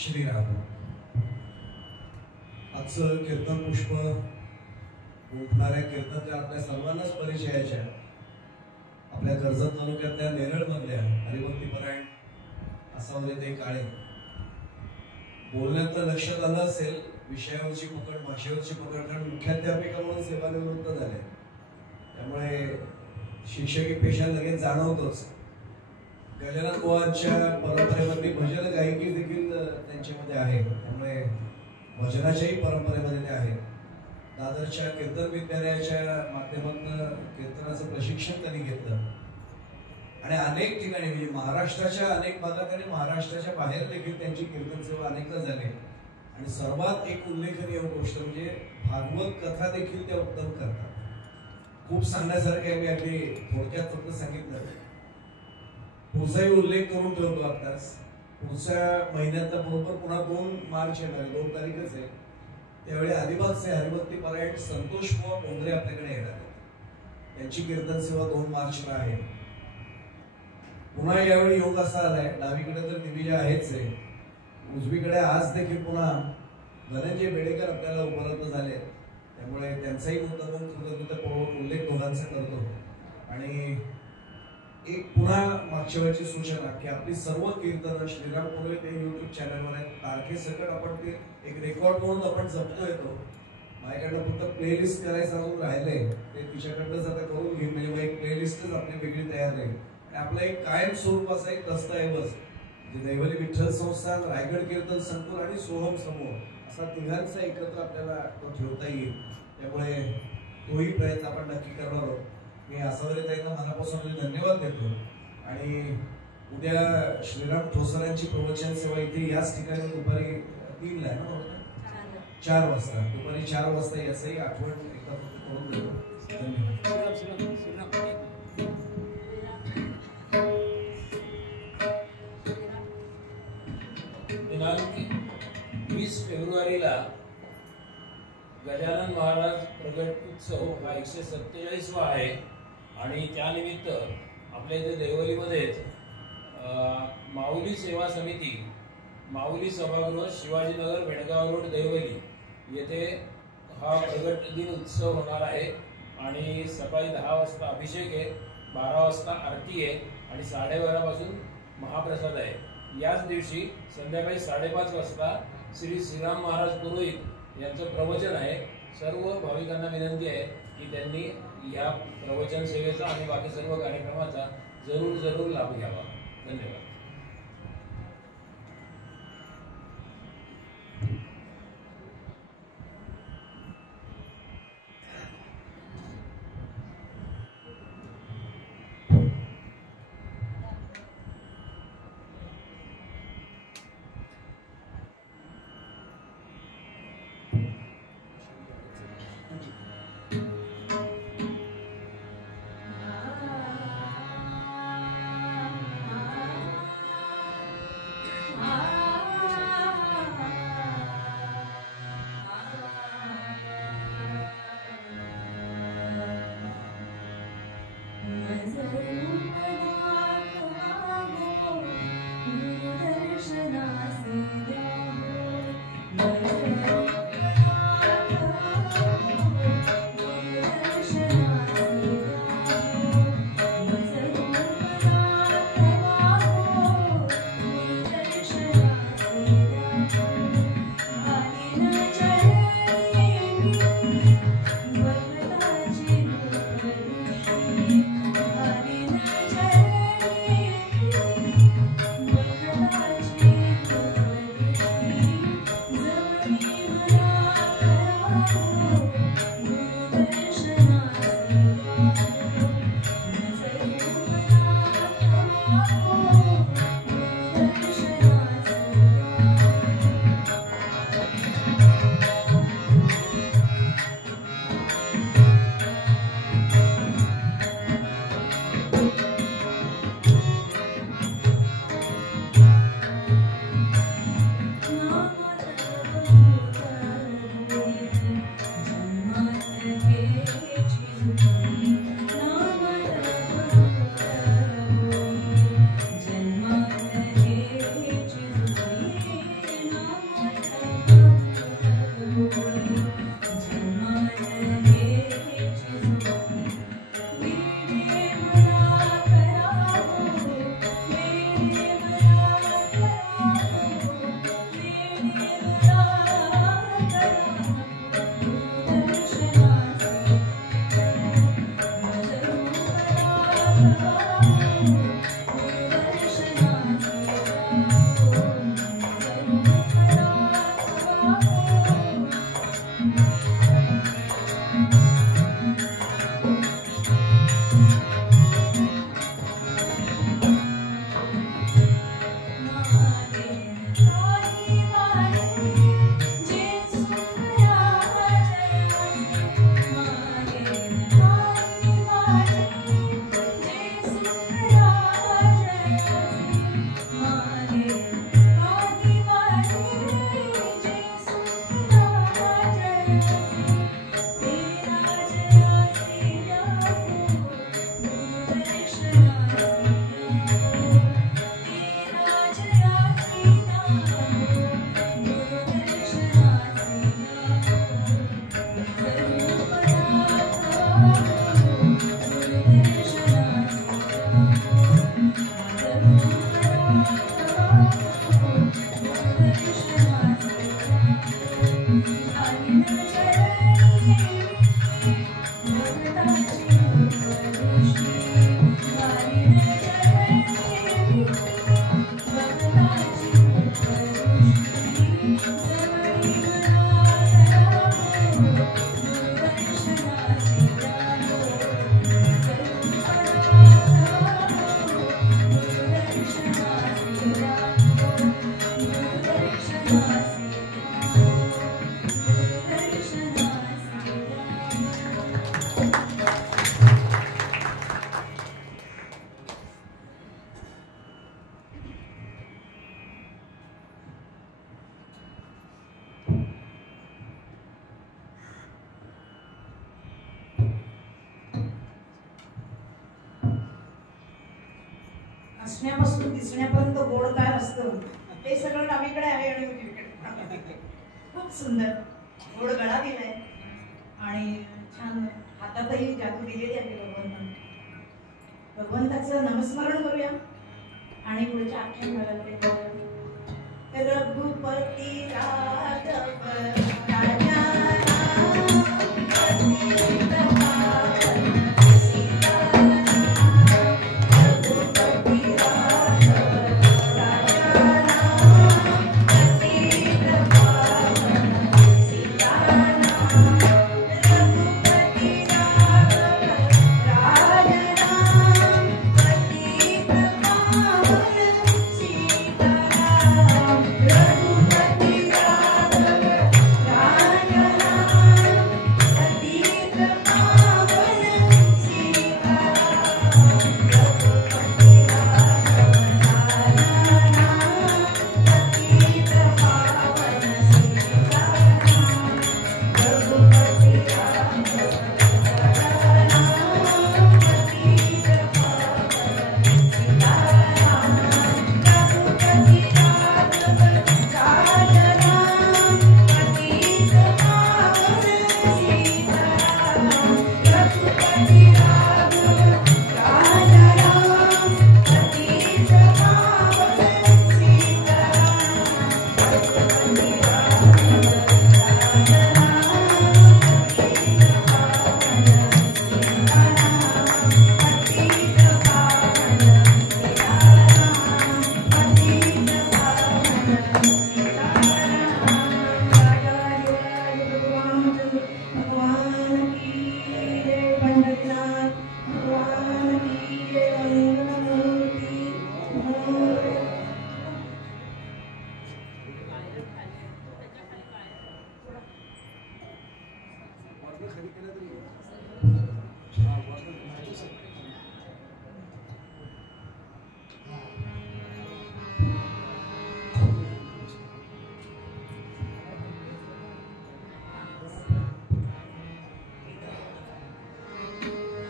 श्रीराम. आजचं कीर्तन पुष्प उठणाऱ्या कीर्तनकार आपल्या सर्वांनाच परिचयाच्या, आपल्या कर्जत तालुक्यातल्या नेरळमधल्या हरिभक्तीपरायण असावले ते काळे. बोलण्यात तर लक्षात आलं असेल विषयावरची पकड, भाषेवरची पकड, कारण मुख्याध्यापिका म्हणून सेवानिवृत्त झाले, त्यामुळे शिक्षकी पेशा लगेच जाणवतोच. गजानन बुवांच्या परंपरेमधली भजन गायकी देखील त्यांच्यामध्ये आहे, त्यामुळे भजनाच्याही परंपरेमध्ये ते आहेत. दादरच्या कीर्तन विद्यालयाच्या माध्यमातून कीर्तनाचं प्रशिक्षण त्यांनी घेतलं आणि अनेक ठिकाणी म्हणजे महाराष्ट्राच्या अनेक भागात आणि महाराष्ट्राच्या बाहेर देखील त्यांची कीर्तन सेवा अनेकदा झाली. आणि सर्वात एक उल्लेखनीय गोष्ट म्हणजे भागवत कथा देखील त्या उत्तम करतात. खूप सांगण्यासारखे मी अगदी थोडक्यात फक्त सांगितलं. पुढचाही उल्लेख करून ठेवतो आताच. पुढच्या महिन्यात बरोबर पुन्हा 2 मार्च येणार, 2 तारीखच आहे. त्यावेळी अलिबागचे हरिभक्तीपरायण संतोष बुवा डोंगरे आपल्याकडे येणार आहेत. त्यांची कीर्तन सेवा 2 मार्चला आहे. पुन्हा यावेळी योग असा आलाय, डावीकडे तर दिविजा आहेच आहे, उजवीकडे आज देखील पुन्हा धनंजय बेडेकर आपल्याला उपलब्ध झाले, त्यामुळे त्यांचाही मुद्दामून उल्लेख दोघांचा करतो. आणि एक पुन्हा मागच्या वेळची सूचना की आपली सर्व कीर्तनं श्रीराम पुरोहित ते युट्यूब चॅनलवर आहेत. तारखेसकट आपण ते एक रेकॉर्ड म्हणून आपण जपतो येतो. माझ्याकडनं फक्त प्लेलिस्ट करायचं अजून राहिलंय, ते तिच्याकडनंच आता करून घेईन. म्हणजे एक प्लेलिस्टच आपली वेगळी तयार राहील. आणि आपला एक कायम स्वरूपाचा एक दस्तऐवज जे दैवली विठ्ठल संस्थान, रायगड कीर्तन संकुल आणि सोहम समूह असा तिघांचा एकत्र आपल्याला तो ठेवता येईल. त्यामुळे तोही प्रयत्न आपण नक्की करणार आहोत. मी असावरीताईंना मनापासून धन्यवाद देतो. आणि उद्या श्रीराम ठोसर यांची प्रवचन सेवा इथे याच ठिकाणी दुपारी 3 ला आहे ना, 4 वाजता, दुपारी 4 वाजता याचंही आठवण एकदा करून देतो. धन्यवाद. दिनांक 20 फेब्रुवारीला गजानन महाराज प्रगट उत्सव हा 147वा आहे. आणि त्यानिमित्त आपल्या इथे देवलीमध्येच माऊली सेवा समिती, माऊली सभागृह, शिवाजीनगर, बेळगाव रोड, देवली येथे हा प्रगट दिन उत्सव होणार आहे. आणि सकाळी 10 वाजता अभिषेक आहे, 12 वाजता आरती आहे आणि 12:30 पासून महाप्रसाद आहे. याच दिवशी संध्याकाळी 5:30 वाजता श्री श्रीराम महाराज पुरोहित यांचं प्रवचन आहे. सर्व भाविकांना विनंती आहे की त्यांनी या प्रवचन सेवेचा आणि बाकी सर्व कार्यक्रमाचा जरूर लाभ घ्यावा. धन्यवाद. हसण्यापासून दिसण्यापर्यंत गोड काय असतं ते सगळं डावीकडे आहे आणि उजवीकडे. खूप सुंदर गोड गळा दिलाय आणि छान हातातही जादू दिलेली आहे भगवंतांनी. भगवंताचं नामस्मरण करूया आणि पुढच्या आख्यानाला रघुपती राघव राजा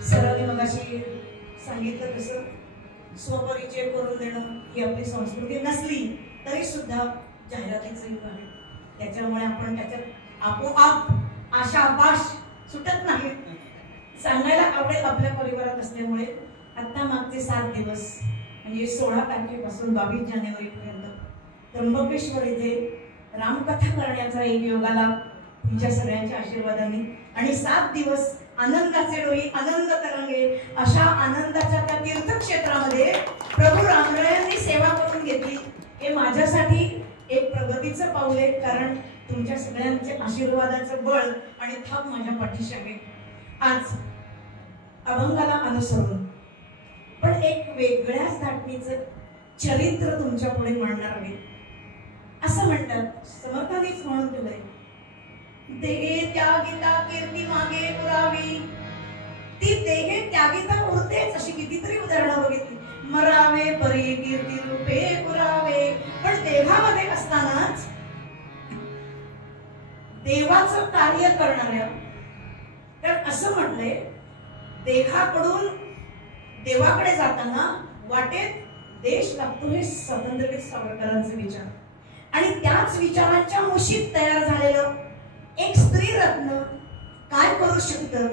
सरांनी मगाशी सांगितलं तसं स्वपरिचय करून देणं ही आपली संस्कृती नसली तरी सुद्धा जाहिरातीचं युग आहे. त्याच्यामुळे आपण त्याच्यात आपोआप आशापाश सुटत नाही. सांगायला आवडेल आपल्या परिवारात असल्यामुळे आता मागचे 7 दिवस म्हणजे 16 तारखेपासून 22 जानेवारीपर्यंत त्र्यंबकेश्वर इथे रामकथा करण्याचा एक योगाला तुमच्या सगळ्यांच्या आशीर्वादाने आणि 7 दिवस आनंदाचे डोई आनंद तरंगे अशा आनंदाच्या त्या तीर्थक्षेत्रामध्ये प्रभू रामरायांनी सेवा करून घेतली. हे माझ्यासाठी एक प्रगतीचं पाऊल आहे, कारण तुमच्या सगळ्यांचे आशीर्वादाचं बळ आणि थाप माझ्या पाठीशी आहे. आज अभंगाला अनुसरून पण एक वेगळ्याच धाटणीचं चरित्र तुमच्या पुढे मांडणार आहे. असं म्हणतात, समर्थानेच म्हणून ठेवलंय, देहे त्यागिता कीर्ती मागे पुरावी. ती देहे त्यागिता उरतेच अशी कितीतरी उदाहरणं बघितली. मरावे परी कीर्ती रूपे पुरावे. पण देहामध्ये असतानाच देवाचं कार्य करणाऱ्या, तर असं म्हटलंय, देहाकडून देवाकडे जाताना वाटेत देश लागतो. हे स्वातंत्र्यवीर सावरकरांचे विचार आणि त्याच विचारांच्या मुशीत तयार झालेलं एक स्त्री रत्न काय करू शकतं,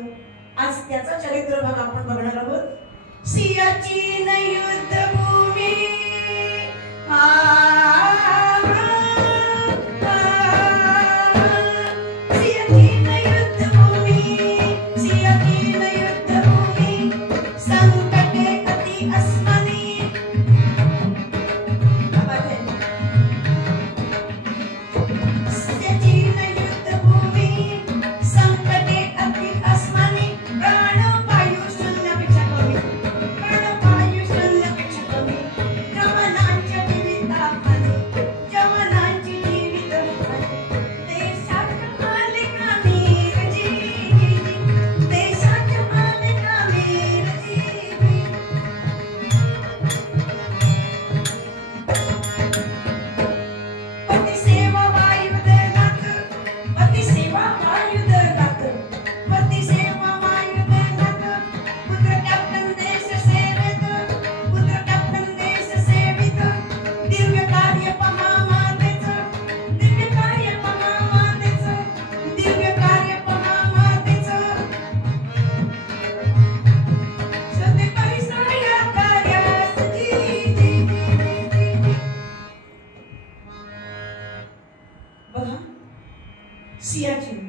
आज त्याचा चरित्र भाग आपण बघणार आहोत. सियाचीन युद्धभूमी सियाचीन युद्धभूमी सियाचीन युद्धभूमी संकटे अति अस्मनी. प्राणवायू शून्यपेक्षा कमी, रमणांच्या विविधा बघा, सियाचीन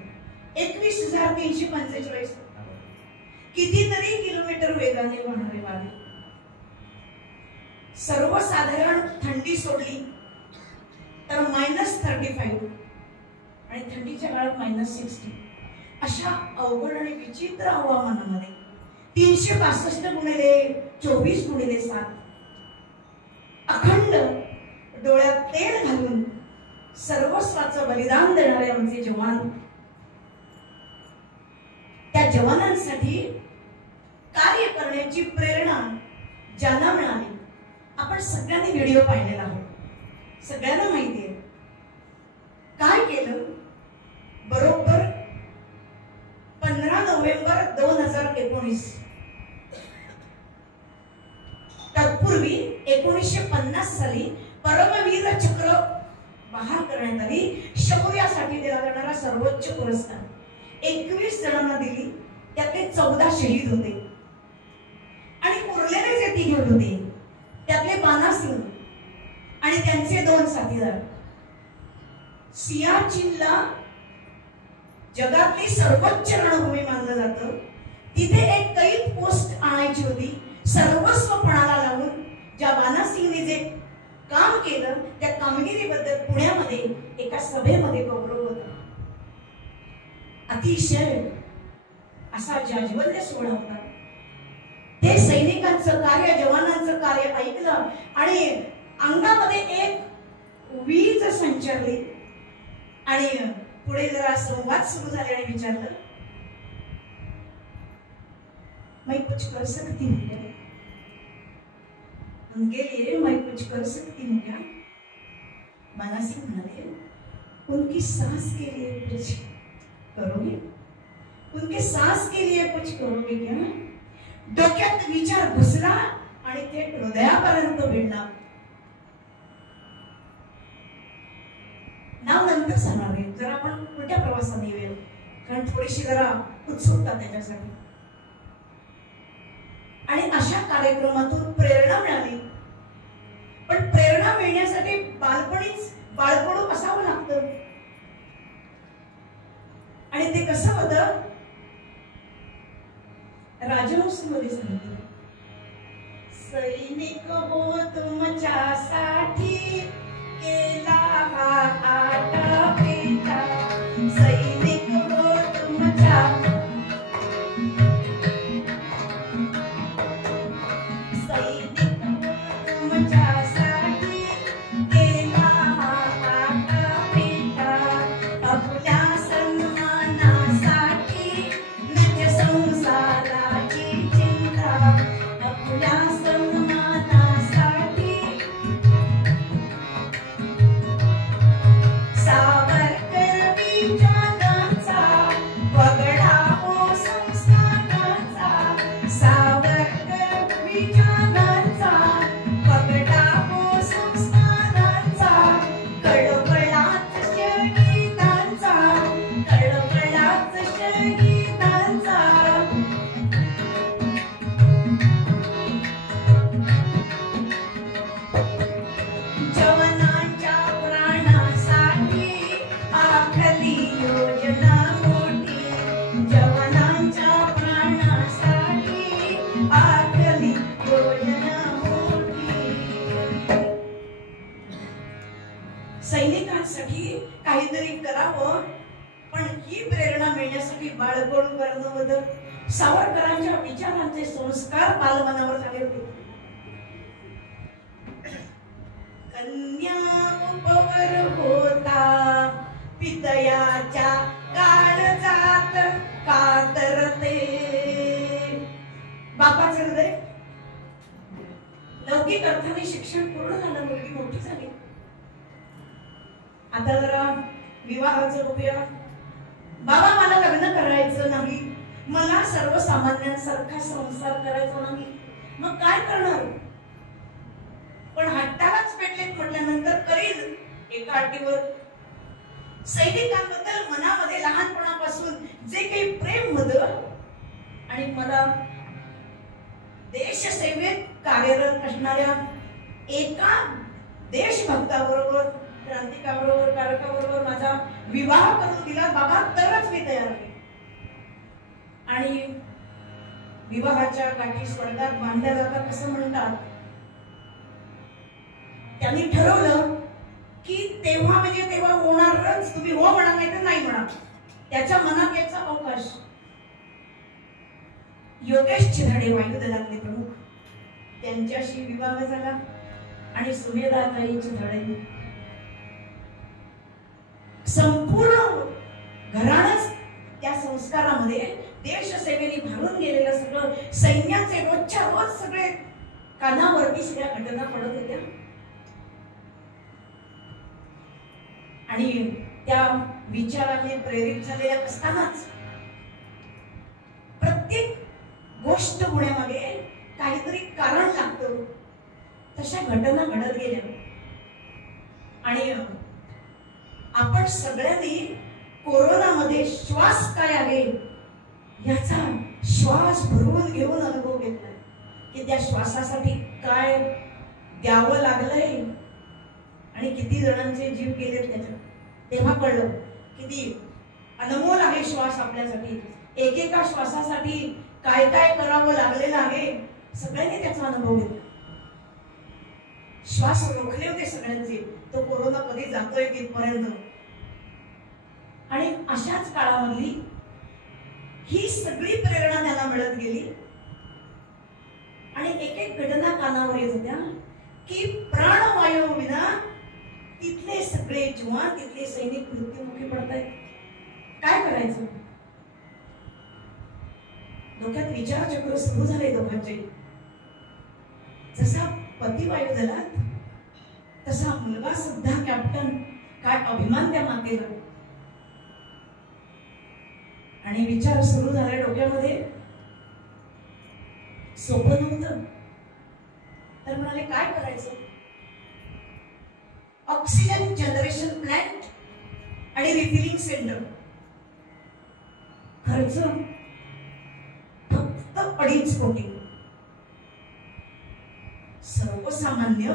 21,345 कितीतरी किलोमीटर वेगाने वाहणारे वारे, सर्वसाधारण थंडी सोडली तर -35 आणि थंडीच्या काळात -60 अशा अवघड आणि विचित्र हवामानामध्ये 362 गुणिले 24 गुणिले 7 अखंड डोळ्यात तेल घालून सर्वस्वाचं बलिदान देणारे आमचे जवान, त्या जवानांसाठी कार्य करण्याची प्रेरणा ज्यांना मिळाली. आपण सगळ्यांनी व्हिडिओ पाहिलेला आहोत, सगळ्यांना माहिती आहे काय केलं. बरोबर 15 नोव्हेंबर 2019 तत्पूर्वी 1950 साली परमवीर चक्र बहाल करण्यात आली. शौर्यासाठी दिला जाणारा सर्वोच्च पुरस्कार 21 जणांना दिली, त्यातले 14 शहीद होते आणि उरलेले जे 3 होते त्यातले बाना सिंग आणि त्यांचे 2 साथीदार. सियाचीनला जगातली सर्वोच्च रणभूमी मानलं जातं. तिथे एक कैद पोस्ट आणायची होती. सर्वस्व पणाला लावून ज्या बाना सिंगने जे काम केलं त्या कामगिरीबद्दल पुण्यामध्ये एका सभेमध्ये गौरव होता. अतिशय असा जाज्वल्य सोहळा होता. ते सैनिकांचं कार्य, जवानांचं कार्य ऐकलं आणि अंगामध्ये एक वीज संचारली आणि पुढे जरा संवाद सुरू झाले आणि विचारलं, मैं कुछ कर सकती हूँ क्या? उनके लिए मैं कुछ कर सकती हूँ क्या? बाना सिंह म्हणाले, उनकी सांस के लिए कुछ करोगे? उनके सांस के लिए कुछ करोगे क्या? डोक्यात विचार घुसला आणि थेट हृदयापर्यंत भिडला. नाव नंतर सांगणार आहे, जरा आपण पुढच्या प्रवासाने येऊया, कारण थोडीशी जरा उत्सुकता त्याच्यासाठी. आणि अशा कार्यक्रमातून प्रेरणा मिळाली. पण प्रेरणा मिळण्यासाठी बाळपणू असावं लागतं. आणि ते कसं होतं, राजहंसमध्ये सांगितलं, सैनिक हो तुमच्यासाठी केला हा आटा पेटा, सैनिक हो तुमच्या सैनिकांसाठी काहीतरी करावं. पण ही प्रेरणा मिळण्यासाठी बाळपण करणं होतं. सावरकरांच्या विचारांचे संस्कार बालमनावर झाले होते. कन्या उपवर होता पितयाच्या काळजात कातरते. बापाचं हृदय लौकिक अर्थाने शिक्षण पूर्ण झालं, मुलगी मोठी झाली. आता जरा विवाहाचं बघूया. बाबा मला लग्न करायचं नाही, मला सर्वसामान्यांसारखा संसार करायचा नाही, मग काय करणार? पण हट्टालाच पेटलेत म्हटल्यानंतर करील एका अटीवर. सैनिकांबद्दल मनामध्ये लहानपणापासून जे काही प्रेम होतं आणि मला देशसेवेत कार्यरत असणाऱ्या एका देशभक्ताबरोबर क्रांतिकारकाबरोबर माझा विवाह करून दिला बाबा तरच मी तयार आहे. आणि विवाहाच्या गाठी स्वर्गात बांधल्या जातात असं म्हणतात. त्यांनी ठरवलं की तेव्हा म्हणजे तेव्हा होणारच, तुम्ही हो म्हणा नाही तर नाही म्हणा, त्याच्या मनात याचा अवकाश. योगेश चिराडे वायुदलातले प्रमुख, त्यांच्याशी विवाह झाला आणि सुमेधाताई चिराडे संपूर्ण घराणंच त्या संस्कारामध्ये देशसेवेने भरून गेलेलं सगळं, सैन्याचे रोजच्या रोज सगळे कानावरती सगळ्या घटना पडत होत्या. आणि त्या विचाराने प्रेरित झालेल्या असतानाच प्रत्येक गोष्ट होण्यामागे काहीतरी कारण लागतं. तशा घटना घडत गेल्या आणि आपण सगळ्यांनी कोरोनामध्ये श्वास काय आहे याचा श्वास भरून घेऊन अनुभव घेतलाय की त्या श्वासासाठी काय द्यावं लागलंय आणि किती जणांचे जीव गेलेत त्याच्यात. तेव्हा कळलं किती अनमोल आहे श्वास आपल्यासाठी. एकेका श्वासासाठी काय काय करावं लागलेलं आहे, सगळ्यांनी त्याचा अनुभव घेतला. श्वास रोखले होते सगळ्यांचे, तो कोरोना कधी जातोय तिथपर्यंत. आणि अशाच काळामधली ही सगळी प्रेरणा त्यांना मिळत गेली. आणि एक एक घटना कानावर येत होत्या की प्राणवायू विना तिथले सगळे जवान, तिथले सैनिक मृत्युमुखी पडतायत, काय करायचं. डोक्यात विचारचक्र सुरू झाले दोघांचे. जसा पती वायुदलात तसा मुलगा सुद्धा कॅप्टन, काय अभिमान त्या मातेला. आणि विचार सुरू झाले डोक्यामध्ये. सोपं नव्हतं. तर म्हणाले काय करायचं. ऑक्सिजन जनरेशन प्लांट आणि रिफिलिंग सेंटर, खर्च फक्त 2.5 कोटी. सर्वसामान्य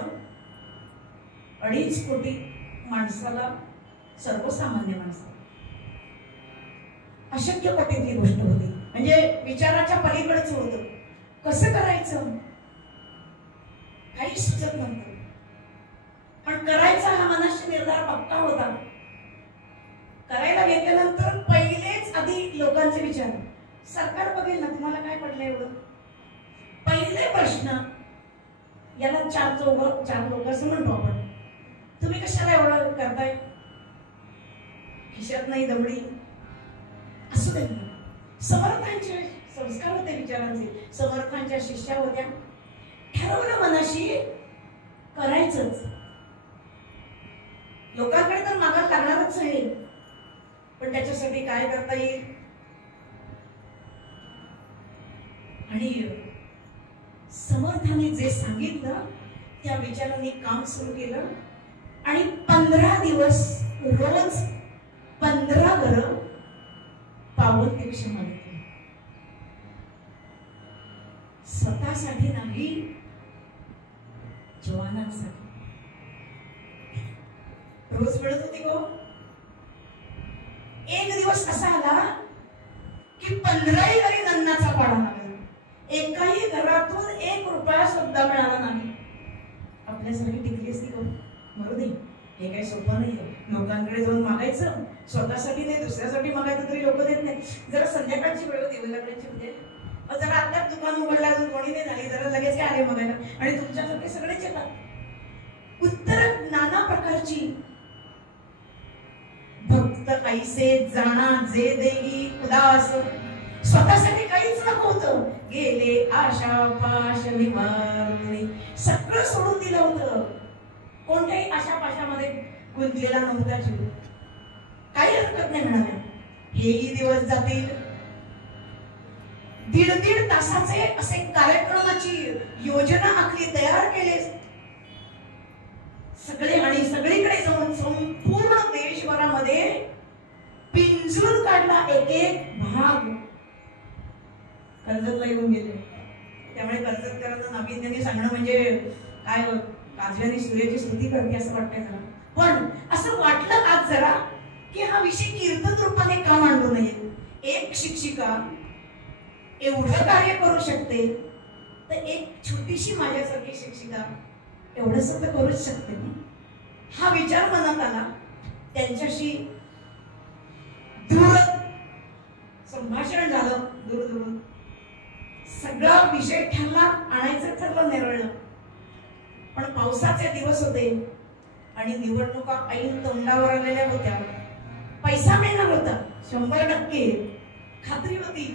2.5 कोटी माणसाला, सर्वसामान्य माणसाला अशक्य पटीतली गोष्ट होती. म्हणजे विचाराच्या पलीकडेच होतं. कसं करायचं काही सुचत नव्हतं. पण करायचा हा मनाशी निर्धार पक्का होता. करायला घेतल्यानंतर पहिलेच आधी लोकांचे विचार, सरकार बघेल ना, तुम्हाला काय पडलं एवढं. पहिले प्रश्न, याला 4 लोक असं म्हणतो आपण, तुम्ही कशाला एवढं करताय, खिशात नाही दमडी. असू दे. समर्थांचे संस्कार होते विचारांचे, समर्थांच्या शिष्या होत्या. ठरवलं मनाशी करायचंच. लोकांकडे तर मागायला लागणारच आहे, पण त्याच्यासाठी काय करता येईल. आणि समर्थाने जे सांगितलं त्या विचारांनी काम सुरू केलं. आणि 15 दिवस रोज 15 घरं पावतीपेक्षा मागितली. स्वतःसाठी नाही, जवानांसाठी. रोज मिळत होती गो. एक दिवस असा आला की 15 घरी अन्नाचा पाडा लागला. एकाही घरातून 1 रुपया सुद्धा मिळाला नाही. आपल्यासारखी टिकली असती गो. मरू दे, हे काही सोपं नाही. लोकांकडे जाऊन मागायचं, स्वतःसाठी नाही दुसऱ्यासाठी मागायचं तरी लोक देत नाही. जरा संध्याकाळची वेळ होती, वेळाकडची होते, जरा आता दुकान उघडलं, अजून कोणी नाही झाली, जरा लगेच काय आले बघायला. आणि तुमच्यासारखे सगळेच येतात. उत्तर नाना प्रकारची. भक्त ऐसे जाणा जे देही उदास, स्वतःसाठी काहीच नको होतं. गेले आशा पाश विमाने, सगळं सोडून दिलं होतं. कोणत्याही आशा पाशामध्ये गुंतलेला नव्हता जीव. काही हरकत नाही म्हणाल्या. हेही दिवस जातील. 1.5 तासाचे असे कार्यक्रमाची योजना आखली, तयार केले सगळे. आणि सगळीकडे जाऊन संपूर्ण देशभरामध्ये पिंजून काढला एक एक भाग. कर्जतला येऊन गेले. त्यामुळे कर्जतकरांना नाविन्याने सांगणं म्हणजे काय, काजव्याने सूर्याची स्तुती करते असं वाटतंय मला. पण असं वाटलं आज जरा की हा विषय कीर्तन रूपाने का मांडू नये. एक शिक्षिका एवढं कार्य करू शकते तर एक छोटीशी माझ्यासारखी शिक्षिका एवढंच तर करूच शकते ना. हा विचार मनात आला. त्यांच्याशी दूर संभाषण झालं. दूर सगळा विषय ठरला, आणायचं ठरलं, नेरळलं. पण पावसाचे दिवस होते आणि निवडणुका ऐन तोंडावर आलेल्या होत्या. पैसा मिळणार होता 100% खात्री होती.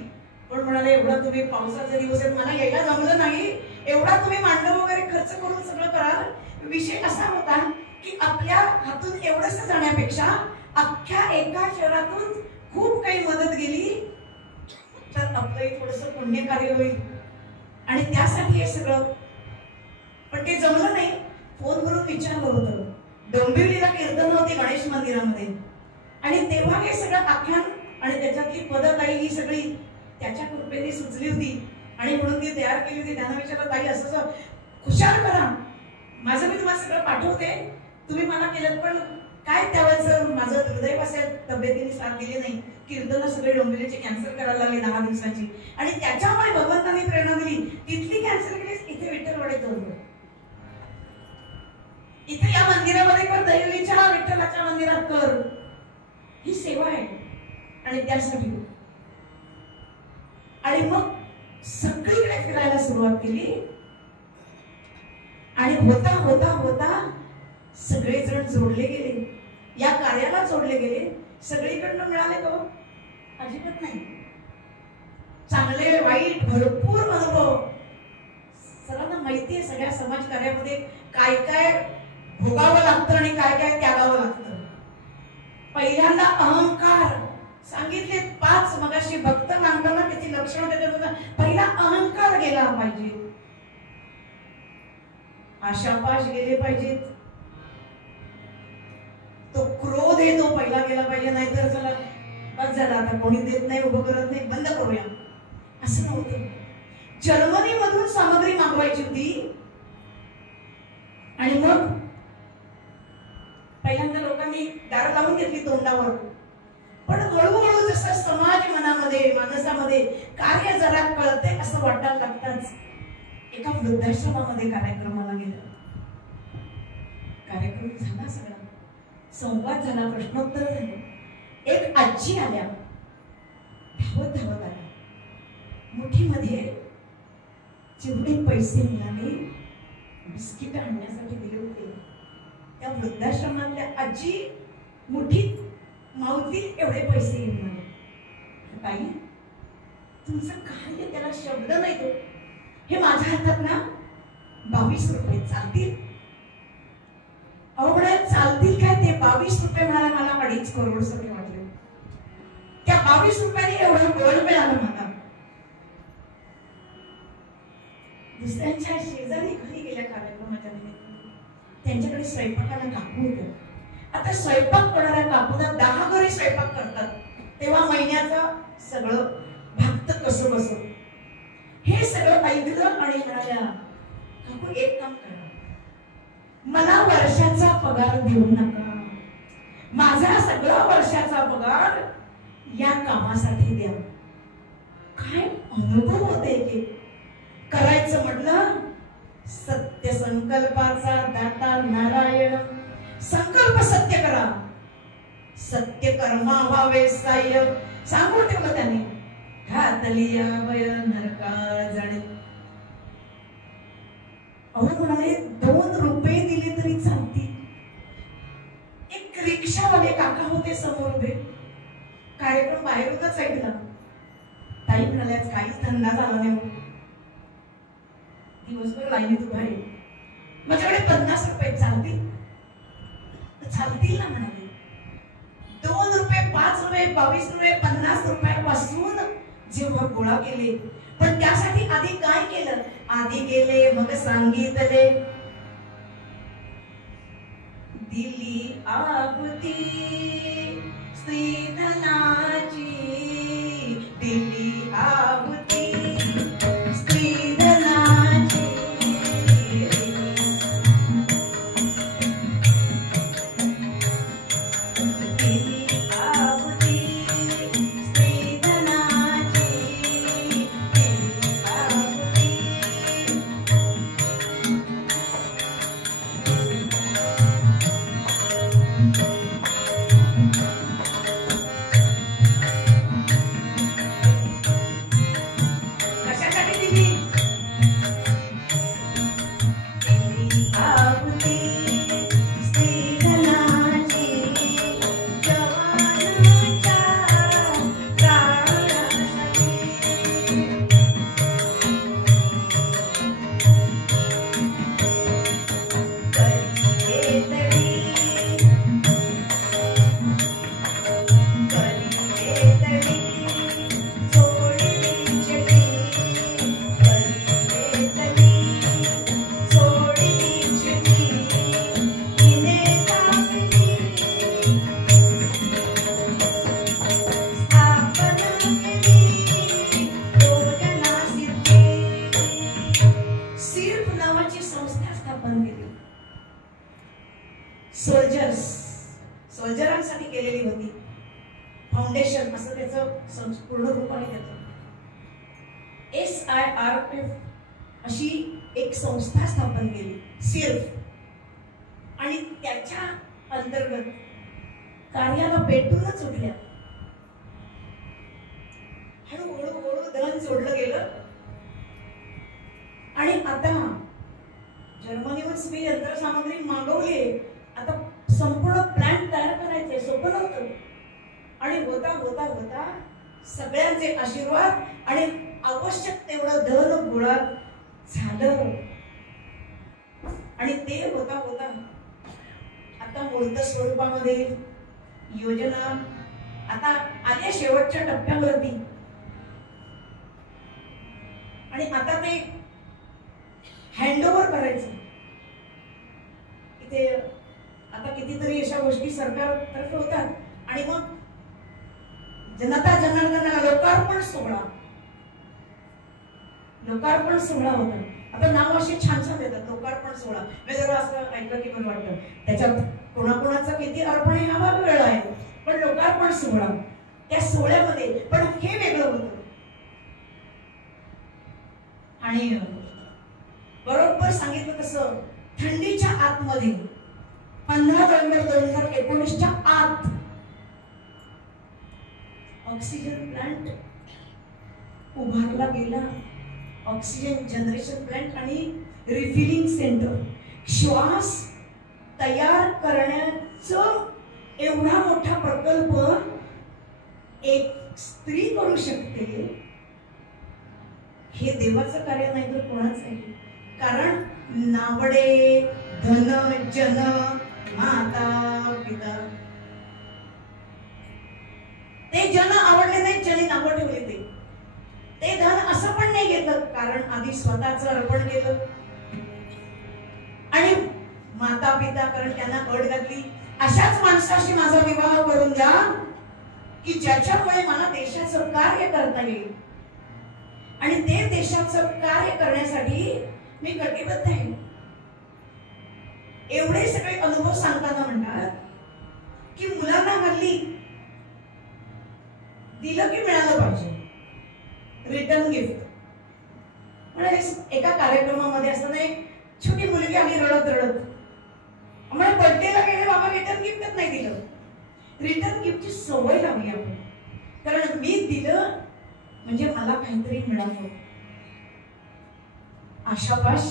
पण म्हणाले एवढा तुम्ही पावसाचे दिवस आहेत, मला यायला जमलं नाही, एवढा तुम्ही मांडव वगैरे खर्च करून सगळं कराल. विषय असा होता की आपल्या हातून एवढंच जाण्यापेक्षा अख्ख्या एका शहरातून खूप काही मदत गेली तर आपलंही थोडस पुण्यकार्य होईल आणि त्यासाठी हे सगळं. पण ते जमलं नाही. फोनवरून विचारलं होतं. डोंबिवलीला कीर्तन होती गणेश मंदिरामध्ये आणि तेव्हा हे सगळं आख्यान आणि त्याच्यातली पदताई ही सगळी त्याच्या कृपेने सुचली होती आणि म्हणून ती तयार केली होती. त्यांना विचारलं ताई असं खुशाल करा, माझं मी तुम्हाला सगळं पाठवते, तुम्ही मला केलं. पण काय त्यावेळेस माझं दुर्दैव असेल, तब्येतीने साथ दिली नाही. कीर्तन सगळे डोंबिवलीचे कॅन्सल करायला लागली 10 दिवसाची आणि त्याच्यामुळे भगवंतांनी प्रेरणा दिली. तिथली कॅन्सल केली, इथे विठ्ठलवाडीत होतं. इथे या मंदिरामध्ये कर, दैवीच्या विठ्ठलाच्या मंदिरात कर, ही सेवा आहे. आणि त्यासाठी आणि मग सगळीकडे फिरायला सुरुवात केली आणि होता होता होता सगळेजण जोडले गेले, या कार्याला जोडले गेले. सगळीकडनं मिळाले का? अजिबात नाही. चांगले वाईट भरपूर अनुभव. सर्वांना माहिती आहे सगळ्या समाज कार्यामध्ये काय काय भोगावं लागतं आणि काय काय त्यागावं लागतं. पहिल्यांदा अहंकार सांगितले 5 मगाशी भक्त मानताना त्याची लक्षणं त्याच्यात. पहिला अहंकार गेला पाहिजे, आशापाश गेले पाहिजेत, तो क्रोध आहे तो पहिला गेला पाहिजे. नाहीतर चला बस झाला, आता कोणी देत नाही, उभं करत नाही, बंद करूया, असं नव्हतं. जर्मनी मधून सामग्री मागवायची होती आणि मग पहिल्यांदा लोकांनी दार लावून घेतली तोंडावर. पण हळूहळू जसं समाज मनामध्ये माणसामध्ये कार्य जरा कळते असं वाटायला लागताच एका वृद्धाश्रमामध्ये कार्यक्रमाला गेला. कार्यक्रम झाला, सगळा संवाद झाला, प्रश्नोत्तर झाले. एक आजी आल्या, धावत धावत आल्या. मुठीमध्ये जेवढे पैसे मिळाले बिस्किट आणण्यासाठी दिले होते, त्या वृद्धाश्रमातल्या आजी मुठीत मावतील एवढे पैसे घेऊन आले. ताई तुमचं कार्य, त्याला शब्द नाही तो, हे माझ्या हातात ना 22 रुपये चालतील. अवघड चालतील काय ते 22 रुपये म्हणाला. मला 2.5 करोड सगळे वाटले. त्या 22 रुपयाने एवढं गोड मिळालं मला. दुसऱ्यांच्या शेजारी घरी गेल्या कार्यक्रमाच्या निमित्ताने त्यांच्याकडे स्वयंपाकाला काकू होतं. आता स्वयंपाक करणाऱ्या काकूला 10 घरी स्वयंपाक करतात, तेव्हा महिन्याचं सगळं भागतं कसं कसं. हे सगळं ऐकलं आणि म्हणाल्या काकू एक काम करा, मला वर्षाचा पगार देऊ नका, माझा सगळा वर्षाचा पगार या कामासाठी द्या. काय अनुभव होते की करायचं म्हटलं. सत्य संकल्पाचा दाता नारायण, संकल्प सत्य करा, सत्य कर्मा व्हावे साह्य सांगून ठेवलं त्याने. घातली वय नरका जाणे. अहो म्हणाले 2 रुपये दिले तरी चालतील. एक रिक्षावाले काका होते समोर उभे. कार्यक्रम बाहेरूनच ऐकला. ताई म्हणाल्या काहीच धंदा झाला नाही, दिवसभर लाईनीत उभा आहे, माझ्याकडे 50 रुपये चालतील. चालतील ना म्हणाले. 2 रुपये 5 रुपये 22 रुपये 50 रुपयापासून जेव्हा गोळा केले, पण त्यासाठी आधी काय केलं? आधी गेले, मग सांगितले, दिली आहुती स्त्रीधनाची, दिली आहुती स्त्रीधनाची. सोल्जरांसाठी केलेली होती. फाउंडेशन असं त्याचं पूर्ण रूप आहे त्याचं. SIRF अशी एक संस्था स्थापन केली सिर्फ, आणि त्याच्या अंतर्गत कार्याला पेटूनच उठल्या. हळूहळू धन जोडलं गेलं आणि आता जर्मनीहून स्त्री यंत्रसामग्री मागवली. आता संपूर्ण प्लॅन तयार करायचे सोपं नव्हतं, आणि होता होता होता सगळ्यांचे आशीर्वाद आणि आवश्यक तेवढं धन गोळा झालं. आणि ते होता होता आता मूर्त स्वरूपामध्ये योजना आता आल्या शेवटच्या टप्प्यावरती. आणि आता ते हँडओव्हर करायचं. इथे आता कितीतरी अशा गोष्टी सरकारतर्फे होतात, आणि मग जनता जनार्दनाला लोकार्पण सोहळा होता. आता नाव असे छान छान देतात, लोकार्पण सोहळा. मी जरा असं ऐकलं की मला वाटतं त्याच्यात कोणाकोणाचं किती अर्पण हा भाग वेगळा आहे, पण लोकार्पण सोहळा त्या सोहळ्यामध्ये पण हे वेगळं होतं. आणि बरोबर सांगितलं तसं थंडीच्या आतमध्ये 15 नोव्हेंबर 2019च्या आत ऑक्सिजन प्लांट उभारला गेला. ऑक्सिजन जनरेशन प्लांट आणि रिफिलिंग सेंटर. श्वास तयार करण्याचं एवढा मोठा प्रकल्प एक स्त्री करू शकते, हे देवाचं कार्य नाही तर कोणाचं आहे. कारण नावडे धन जन माता पिता, ते जन आवडले नाही, जनी नावं ठेवले. ते धन असं पण नाही घेतलं, कारण आधी स्वतःचं अर्पण केलं. आणि माता पिता, कारण त्यांना अड घातली अशाच माणसाशी माझा विवाह करून द्या की ज्याच्यामुळे मला देशाचं कार्य करता येईल. आणि ते देशाचं कार्य करण्यासाठी मी कटिबद्ध आहे. एवढे सगळे अनुभव सांगताना म्हणतात की मुलांना हल्ली दिलं की मिळालं पाहिजे रिटर्न गिफ्ट. म्हणजे एका कार्यक्रमामध्ये असताना एक छोटी मुलगी आली रडत, आम्हाला बर्थडेला गेले, बाबा रिटर्न गिफ्टच नाही दिलं. रिटर्न गिफ्टची सवय लावली आपण, कारण मी दिलं म्हणजे मला काहीतरी मिळालं. आशापाश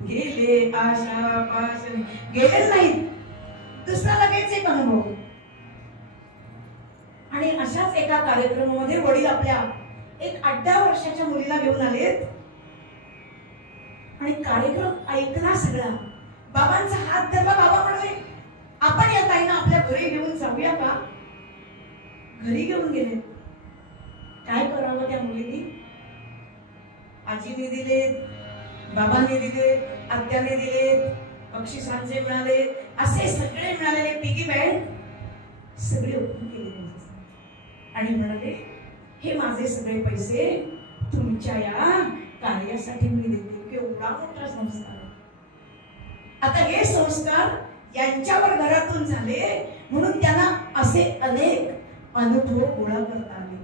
गेले, आशापाश गेलेच नाही, दुसरा लगेच एक अनुभव. आणि अशाच एका कार्यक्रमामध्ये वडील आपल्या एक 8-10 वर्षाच्या मुलीला घेऊन आलेत आणि कार्यक्रम ऐकला सगळा. बाबांचा हात धरला. बाबा म्हणाले आपण या ताईंना आपल्या घरी घेऊन जाऊया का. घरी घेऊन गेले. काय करावं त्या मुलीने. आजीने दिले, बाबांनी दिले, आत्याने दिले, बक्षिसांचे मिळाले, असे सगळे मिळालेले पिगी बँक सगळे ओपन केले आणि म्हणाले हे माझे सगळे पैसे तुमच्या या कार्यासाठी मी देते. केवढा मोठा संस्कार. आता हे संस्कार यांच्यावर घरातून झाले म्हणून त्यांना असे अनेक अनुभव गोळा करता आले.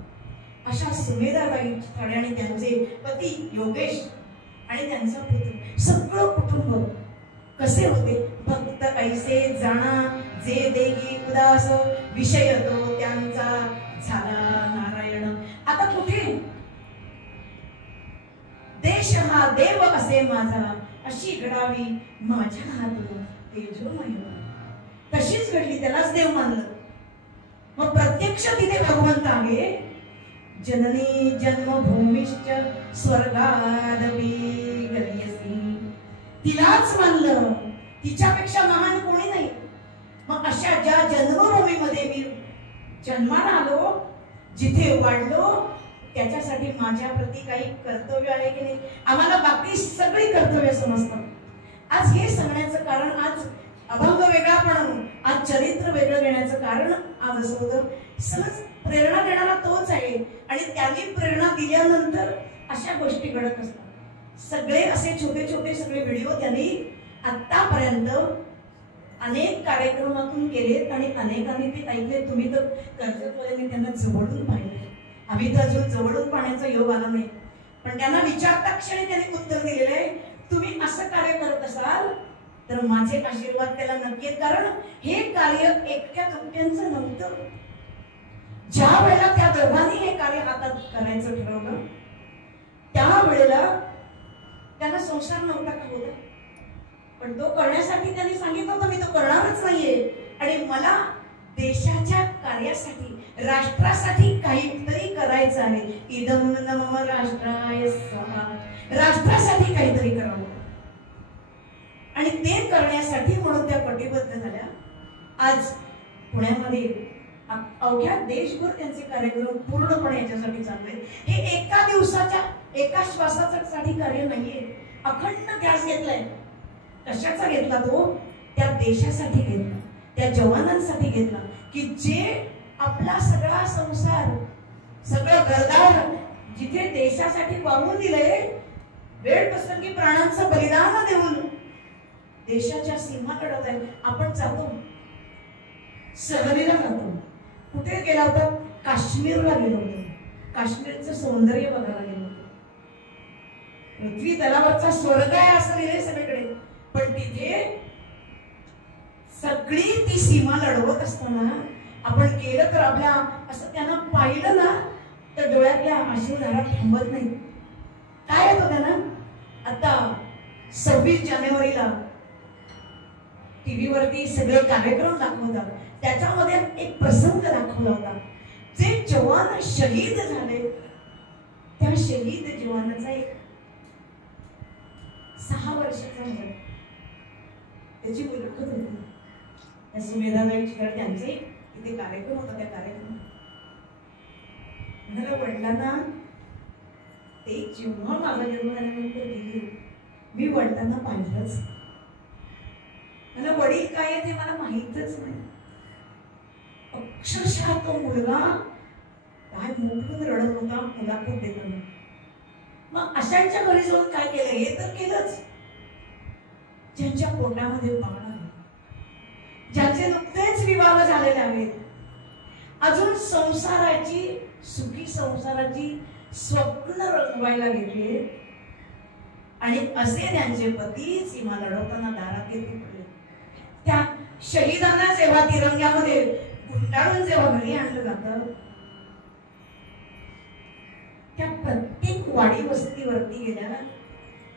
अशा सुमेधाबाई चिथाडे आणि त्यांचे पती योगेश आणि त्यांचा पुत्र सगळं कुटुंब कसे होते. भक्त कैसे जाणा जे देगी उदास विषय तो त्यांचा झाला नारायण. आता कुठे देश हा देव असे माझा अशी घडावी माझ्या हातून तेजोमय. तशीच घडली, त्यालाच देव मानलं. मग प्रत्यक्ष तिथे भगवंत आहे. जननी जन्मभूमीश्च स्वर्गादपि गरीयसी. तिलाच मानलं, तिच्यापेक्षा महान कोणी नाही. मग अशा ज्या जन्मभूमीमध्ये मी जन्माला आलो, जिथे वाढलो, त्याच्यासाठी माझ्या प्रती काही कर्तव्य आहे की नाही. आम्हाला बाकी सगळी कर्तव्य समजतात. आज हे सांगण्याचं कारण, आज अभंग वेगळा पण आज चरित्र वेगळं घेण्याचं कारण आज असं होतं. सहज प्रेरणा देणारा तोच आहे आणि त्यांनी प्रेरणा दिल्यानंतर अशा गोष्टी घडत असतात. सगळे असे छोटे छोटे सगळे व्हिडिओ त्यांनी आतापर्यंत अनेक कार्यक्रमातून केलेत आणि अनेकांनी ते ऐकले. तुम्ही तर कर्जतवाल्यांनी त्यांना जवळून पाहिले. आम्ही तर अजून जवळून पाहण्याचा योग आला नाही, पण त्यांना विचारता क्षणी त्यांनी उत्तर दिलेलं आहे. तुम्ही असं कार्य करत असाल तर माझे आशीर्वाद त्याला नक्की आहेत. कारण हे कार्य एकट्या दुकट्यांचं नव्हतं. ज्या वेळेला त्या दोघांनी हे कार्य हातात करायचं ठरवलं, त्यावेळेला त्यांना संसार नव्हता का होता, पण तो करण्यासाठी त्यांनी सांगितलं होतं मी तो करणारच नाहीये आणि मला देशाच्या कार्यासाठी, राष्ट्रासाठी काहीतरी करायचं आहे. इदं न मम राष्ट्राय स्वाहा. राष्ट्रासाठी काहीतरी करावं आणि ते करण्यासाठी म्हणून त्या कटिबद्ध झाल्या. आज पुण्यामध्ये अवघ्या देशभर त्यांचे कार्यक्रम पूर्णपणे याच्यासाठी चालले. हे एका दिवसाच्या एका श्वासासाठी कार्य नाहीये. अखंड ध्यास घेतलाय. कशाचा घेतला तो? त्या देशासाठी घेतला, त्या जवानांसाठी घेतला की जे आपला सगळा संसार, सगळं घरदार जिथे देशासाठी वाहून दिले, वेळ प्रसंगी प्राणांचं बलिदान देऊन देशाच्या सीमा लढत आहे. आपण जातो, सहलीला जातो. कुठे गेला होता? काश्मीरला गेलो होतो. काश्मीरचं सौंदर्य बघायला गेलो होतो. पृथ्वी तलावरचा स्वर्ग आहे असं लिहिलंय सगळीकडे, पण तिथे सगळी ती सीमा लढवत असताना आपण गेलं तर आपल्या असं त्यांना पाहिलं ना तर डोळ्यातल्या अश्रुधारा थांबत नाही. काय होतं त्यांना? आता 26 जानेवारीला टीव्हीवरती सगळे कार्यक्रम दाखवतात, त्याच्यामध्ये एक प्रसंग दाखवला होता. जे जवान शहीद झाले, त्या शहीद जवानाचा एक 6 वर्षाचा मुलगा, त्याची मुलखत होती. त्या सुमेधाबाई चिथाडे त्यांचे इथे कार्यक्रम होता. त्या कार्यक्रमात वडिलांना ते जेव्हा माझा जन्म झाल्यानंतर गेली, मी वडिलांना पाहिलंच. मला वडील काय आहे ते मला माहीतच नाही. अक्षरशः तो मुलगा काय मोठून रडत होता मुलाखत देताना. मग अशांच्या घरी जाऊन काय केलं? हे तर केलंच. ज्यांच्या पोटामध्ये बाळ आहे, ज्यांचे नुकतेच विवाह झालेले आहेत, अजून संसाराची, सुखी संसाराची स्वप्न रंगवायला गेले आणि असे त्यांचे पती सीमा लढवताना दारात येते पडले. त्या शहीदांना जेव्हा तिरंग्यामध्ये गुंडाळून जेव्हा घरी आणलं जातं, त्या प्रत्येक वाडी वस्तीवरती गेल्या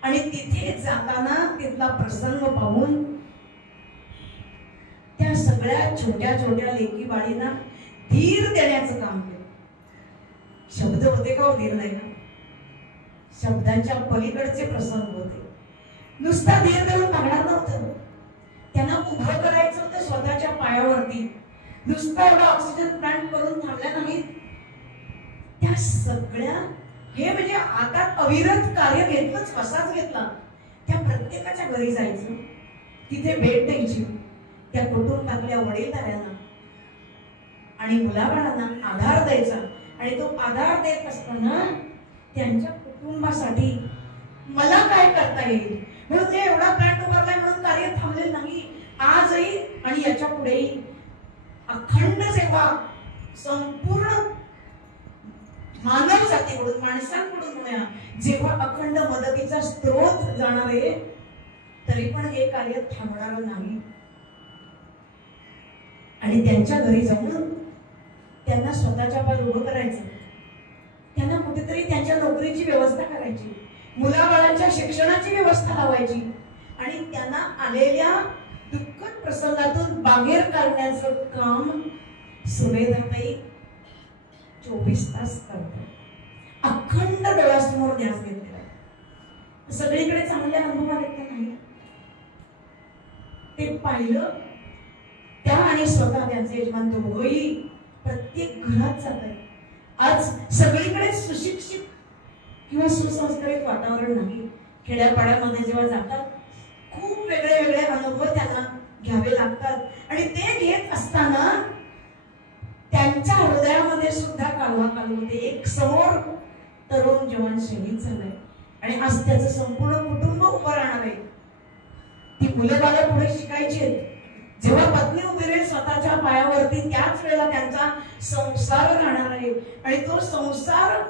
आणि तिथे जाताना तिथला प्रसंग पाहून त्या सगळ्या छोट्या छोट्या लेकी बाळींना धीर देण्याचं काम केलं. शब्द होते का हो धीर नाही ना? शब्दांच्या पलीकडचे प्रसंग होते. नुसता धीर देऊन भागणार नव्हतं, त्यांना उभं करायचं होतं स्वतःच्या पायावरती. नुसता एवढा ऑक्सिजन प्लांट करून थांबल्या नाहीत. त्या सगळ्या हे म्हणजे आता अविरत कार्य घेतलंच, कसाच घेतला. त्या प्रत्येकाच्या घरी जायचं, तिथे भेट द्यायची, त्या कुटुंबातल्या वडीलधाऱ्यांना आणि मुलाबाळांना आधार द्यायचा. आणि तो आधार देत असताना त्यांच्या कुटुंबासाठी मला काय करता येईल म्हणून ते एवढा प्लॅट उभारलाय म्हणून कार्य थांबलेलं नाही. आजही आणि याच्या पुढेही अखंड सेवा संपूर्ण मानव जातीकडून माणसांकडून म्हणूया जेव्हा अखंड मदतीचा स्रोत जाणार आहे तरी पण हे कार्य थांबणार नाही. आणि त्यांच्या घरी जाऊन त्यांना स्वतःच्या पायावर उभं करायचं, त्यांना कुठेतरी त्यांच्या नोकरीची व्यवस्था करायची, मुलाबाळांच्या शिक्षणाची व्यवस्था लावायची आणि त्यांना आलेल्या दुःखद प्रसंगातून बाहेर काढण्याचं काम सुमेधाताई 24 तास करतात. अखंड डोळ्यासमोर ध्यास घेतलेला. सगळीकडे चांगले अनुभव आले का नाही ते पाहिलं त्या आणि स्वतः त्यांचे यजमान दोघंही प्रत्येक घरात जात आहे. आज सगळीकडे सुशिक्षित किंवा सुसंस्कारित वातावरण नाही. खेड्यापाड्यामध्ये जेव्हा जातात खूप वेगळे वेगळे अनुभव त्यांना घ्यावे लागतात आणि ते घेत असताना त्यांच्या हृदयामध्ये सुद्धा कालवा चालू होते. एक समोर तरुण जवान शहीद झालाय आणि आज त्याचं संपूर्ण कुटुंब उभं राहणार आहे. ती मुलं बाळं पुढे शिकायची. जेव्हा पत्नी उभी राहील स्वतःच्या पायावरती त्याच वेळेला त्यांचा संसार राहणार आहे आणि तो संसार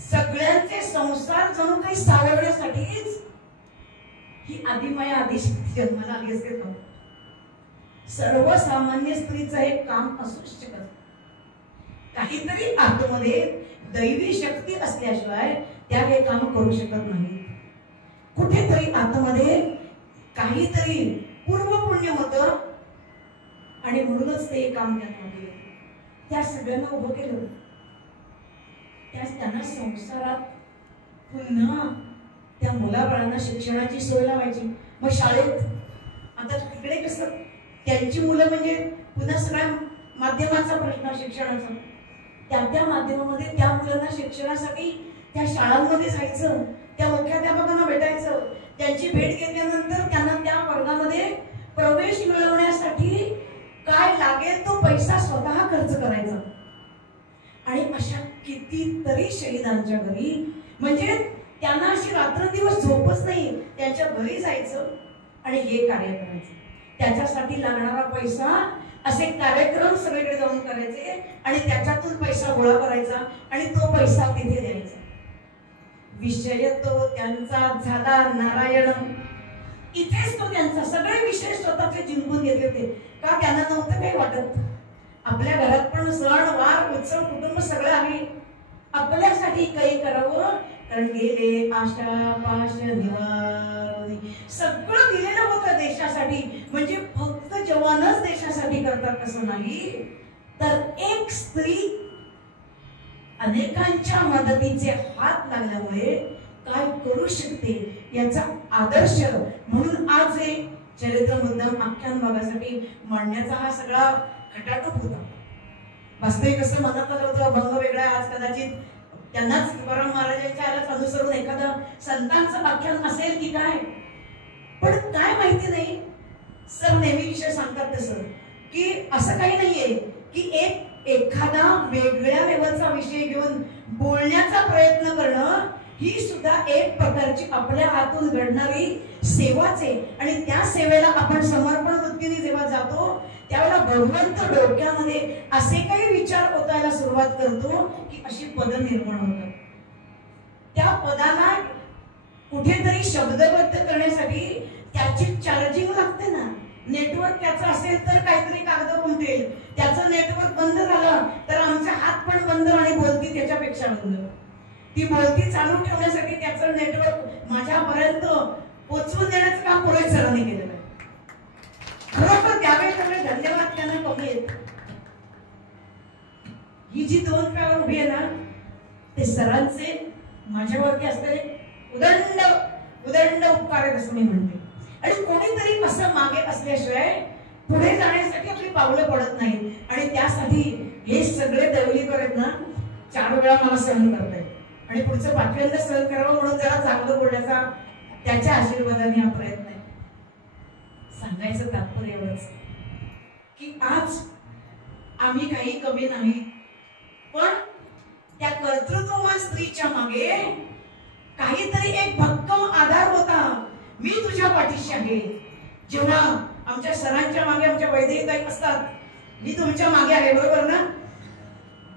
सगळ्यांचे संसार जणू काही सावरण्यासाठीच ही आदिमाया आदिशक्ती जन्माला आली असते. सर्वसामान्य स्त्रीचं हे काम असूच शकत. काहीतरी आतमध्ये दैवी शक्ती असल्याशिवाय त्या हे काम करू शकत नाही. कुठेतरी आतमध्ये काहीतरी पूर्व पुण्य होतं आणि म्हणूनच ते काम त्यांना केलं. त्या सगळ्यांना उभं केलं. त्यांना संसारात पुन्हा त्या मुलाबाळांना शिक्षणाची सोय लावायची. मग शाळेत आता तिकडे कसं त्यांची मुलं म्हणजे पुन्हा सगळ्या माध्यमाचा प्रश्न शिक्षणाचा. त्या माध्यमामध्ये त्या मुलांना शिक्षणासाठी त्या शाळांमध्ये जायचं, त्या मुख्याध्यापकांना भेटायचं, त्यांची भेट घेतल्यानंतर त्यांना त्या वर्गामध्ये प्रवेश मिळवण्यासाठी काय लागेल तो पैसा स्वतः खर्च करायचा. आणि अशा कितीतरी शहीदांच्या घरी म्हणजे त्यांना अशी रात्रंदिवस झोपच नाही, त्यांच्या घरी जायचं आणि हे कार्य करायचं. त्याच्यासाठी लागणारा पैसा असे कार्यक्रम सगळीकडे जाऊन करायचे आणि त्याच्यातून पैसा गोळा करायचा आणि तो पैसा तिथे द्यायचा. विषय तो त्यांचा झाला नारायण. इथेच तो त्यांचा सगळे विषय स्वतःचे जिंकून घेतले होते. का त्यांना नव्हतं काही वाटत आपल्या घरात पण सण वार उत्सव कुटुंब सगळं आहे, आपल्यासाठी काही करावं. कारण गेले आशा पाश निवारणी सगळं दिलेलं होतं देशासाठी. म्हणजे फक्त जवानच देशासाठी करतात असं नाही, तर एक स्त्री अनेकांच्या मदतीचे हात लागल्यामुळे काय करू शकते याचा आदर्श म्हणून आज हे चरित्र मुद्दाम आख्यान भागासाठी मांडण्याचा हा सगळा खटाटोप होता. वास्तविक असं मनात आलं होतं भंग वेगळा. आज कदाचित त्यांनाच तुकाराम महाराजांच्या आल्याच अनुसरून एखादं संतांचं आख्यान असेल की काय, पण काय माहिती नाही. सर नेहमी विषय सांगतात तसं की असं काही नाहीये की एखादा वेगळ्या लेवलचा विषय घेऊन बोलण्याचा प्रयत्न करणं ही सुद्धा एक प्रकारची आपल्या हातून घडणारी सेवाच आहे. आणि त्या सेवेला आपण समर्पण वृत्तीने जेव्हा जातो त्यावेळेला भगवंत डोक्यामध्ये असे काही विचार होतायला सुरुवात करतो की अशी पद निर्माण होतात. त्या पदाला कुठेतरी शब्दबद्ध करण्यासाठी त्याची चार्जिंग लागते ना. नेटवर्क त्याचं असेल तर काहीतरी कागद उमटेल, त्याचं नेटवर्क बंद झालं तर आमचा हात पण बंद आणि बोलती त्याच्यापेक्षा बंद. ती बोलती चालू ठेवण्यासाठी त्याचं नेटवर्क माझ्यापर्यंत पोचवून देण्याचं काम पुढे सरांनी केलेलं आहे. खरोखर त्यावेळी सगळे धन्यवाद त्यांना कमी आहेत. ही जी दोन पायावर उभी आहे ना ते सरांचे माझ्यावरती असलेले उदंड उपकार आहेत असं मी म्हणते. आणि कोणीतरी असं मागे असल्याशिवाय पुढे जाण्यासाठी आपली पावलं पडत नाही. आणि त्यासाठी हे सगळे दैवलीकर आहेत ना 4 वेळा मला सहन करतायत आणि पुढचं 5व्यांदा सहन करावं म्हणून जरा चांगलं बोलण्याचा त्याच्या आशीर्वादाने हा प्रयत्न आहे. सांगायचं तात्पर्य एवढंच की आज आम्ही काही कमी नाही, पण त्या कर्तृत्ववान स्त्रीच्या मागे काहीतरी एक भक्कम आधार होता. मी तुझ्या पाठीशी आहे. जेव्हा आमच्या सरांच्या मागे आमच्या वैदेहीताई असतात मी तुमच्या मागे आहे, बरोबर ना?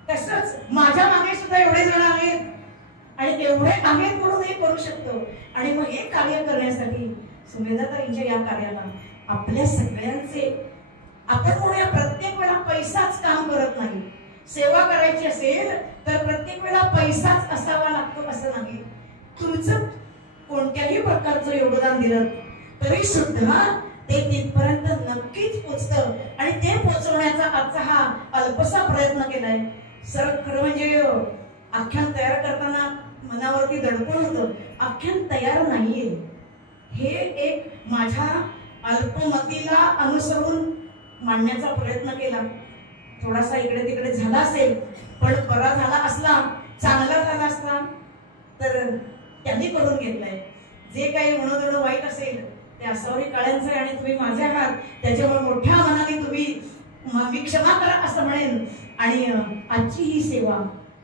तसंच माझ्या मागे सुद्धा एवढे जण आहेत आणि एवढे आहेत म्हणून हे करू शकतो. आणि मग हे कार्य करण्यासाठी सुमेधाताईंच्या या कार्याला आपल्या सगळ्यांचे, आपण म्हणूया प्रत्येक वेळा पैसाच काम करत नाही. सेवा करायची असेल तर प्रत्येक वेळा पैसाच असावा लागतो असं नाही. तुमचं कोणत्याही प्रकारचं योगदान दिलं तरी सुद्धा ते तिथपर्यंत नक्कीच पोचतं. आणि ते पोचवण्याचा आजचा हा अल्पसा प्रयत्न केलाय. सर खरं म्हणजे आख्यान तयार करताना मनावरती दडपण होतं. आख्यान तयार नाहीये, हे एक माझ्या अल्पमतीला अनुसरून मांडण्याचा प्रयत्न केला. थोडासा इकडे तिकडे झाला असेल, पण बरा झाला असला, चांगला झाला असला तर त्यांनी करून घेतलाय. जे काही म्हणून वाईट असेल ते असावरी काळ्यांचं आहे आणि तुम्ही माझे आहात, त्याच्यामुळे मोठ्या मनाने तुम्ही मी क्षमा करा असं म्हणेन. आणि आजची ही सेवा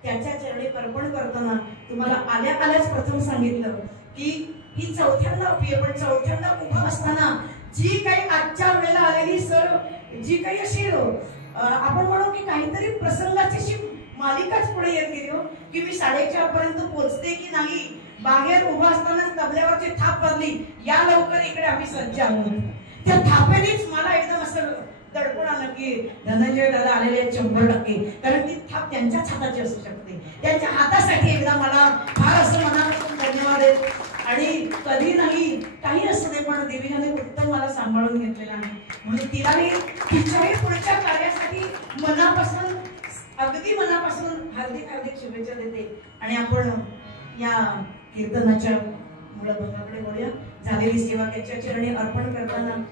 त्याच्या चरणी अर्पण करताना तुम्हाला आल्या आल्याच प्रथम सांगितलं की ही चौथ्यांदा उभी आहे, पण चौथ्यांदा उभं असताना जी काही आजच्या वेळेला आलेली सर जी काही अशी आपण म्हणू की काहीतरी प्रसंगाची अशी मालिकाच पुढे येत गेली हो, की मी 4:30 पर्यंत पोहोचते की नाही. बाहेर उभा असतानाच तबल्यावरची थाप वाजली, या लवकर इकडे आम्ही सज्ज आहोत. त्या थापेनेच मला एकदम असं दडपण आलं की धनंजय दादा आलेले 100%, कारण ती थाप त्यांच्याच हाताची असू शकते. त्यांच्या हातासाठी एकदा मला फार असं मनापासून धन्यवाद आहेत. आणि कधी नाही काही असू दे, पण देवीने उत्तम मला सांभाळून घेतलेला आहे, म्हणून तिलाही तिच्याही पुढच्या कार्यासाठी मनापासून अगदी मनापासून हार्दिक हार्दिक शुभेच्छा देते. आणि आपण या कीर्तनाच्या मूळभंगाकडे वळूया. झालेली सेवा त्याच्या चरणी अर्पण करताना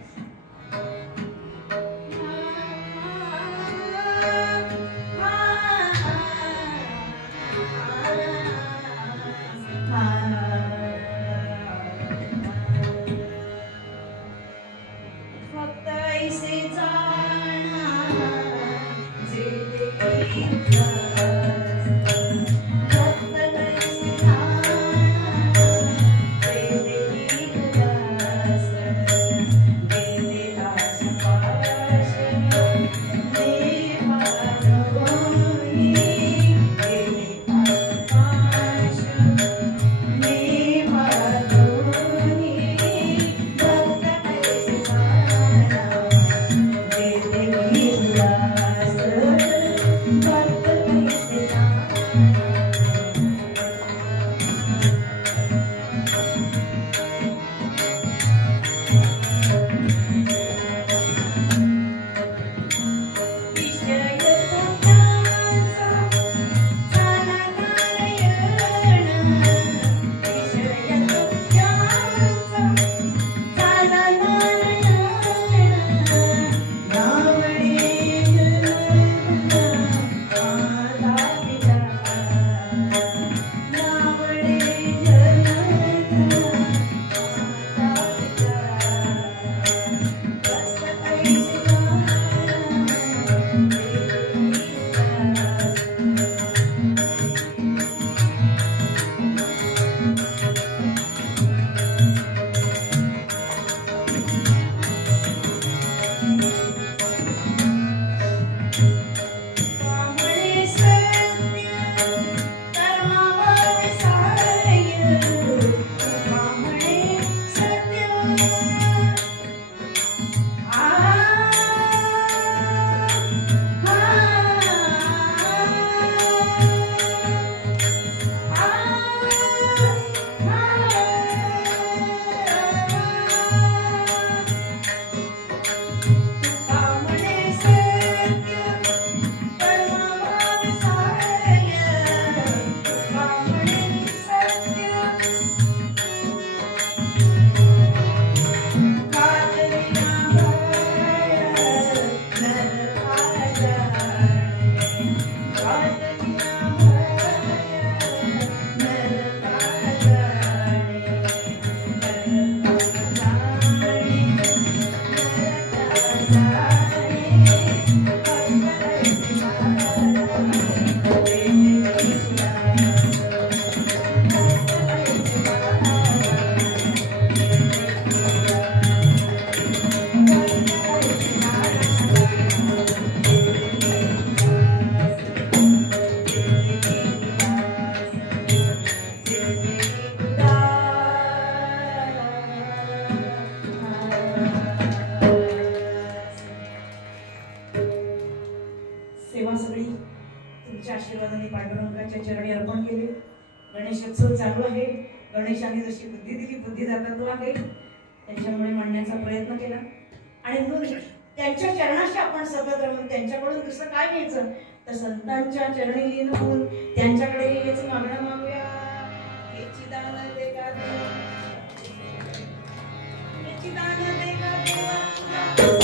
सेवा सगळी तुमच्या आशीर्वादाने पांडुरंगाच्या चरणी अर्पण केली. गणेशोत्सव चालू आहे. गणेशाने जशी बुद्धी दिली, बुद्धिदाता तो आहे, त्यांच्यामुळे म्हणण्याचा प्रयत्न केला. आणि म्हणून त्यांच्या चरणाशी आपण सतत राहून त्यांच्याकडून दुसरं काय घ्यायचं तर संतांच्या चरणी लीन होऊन त्यांच्याकडे हेच मागणं मागूया. हेची दान दे का देवा, हेची दान दे का देवा.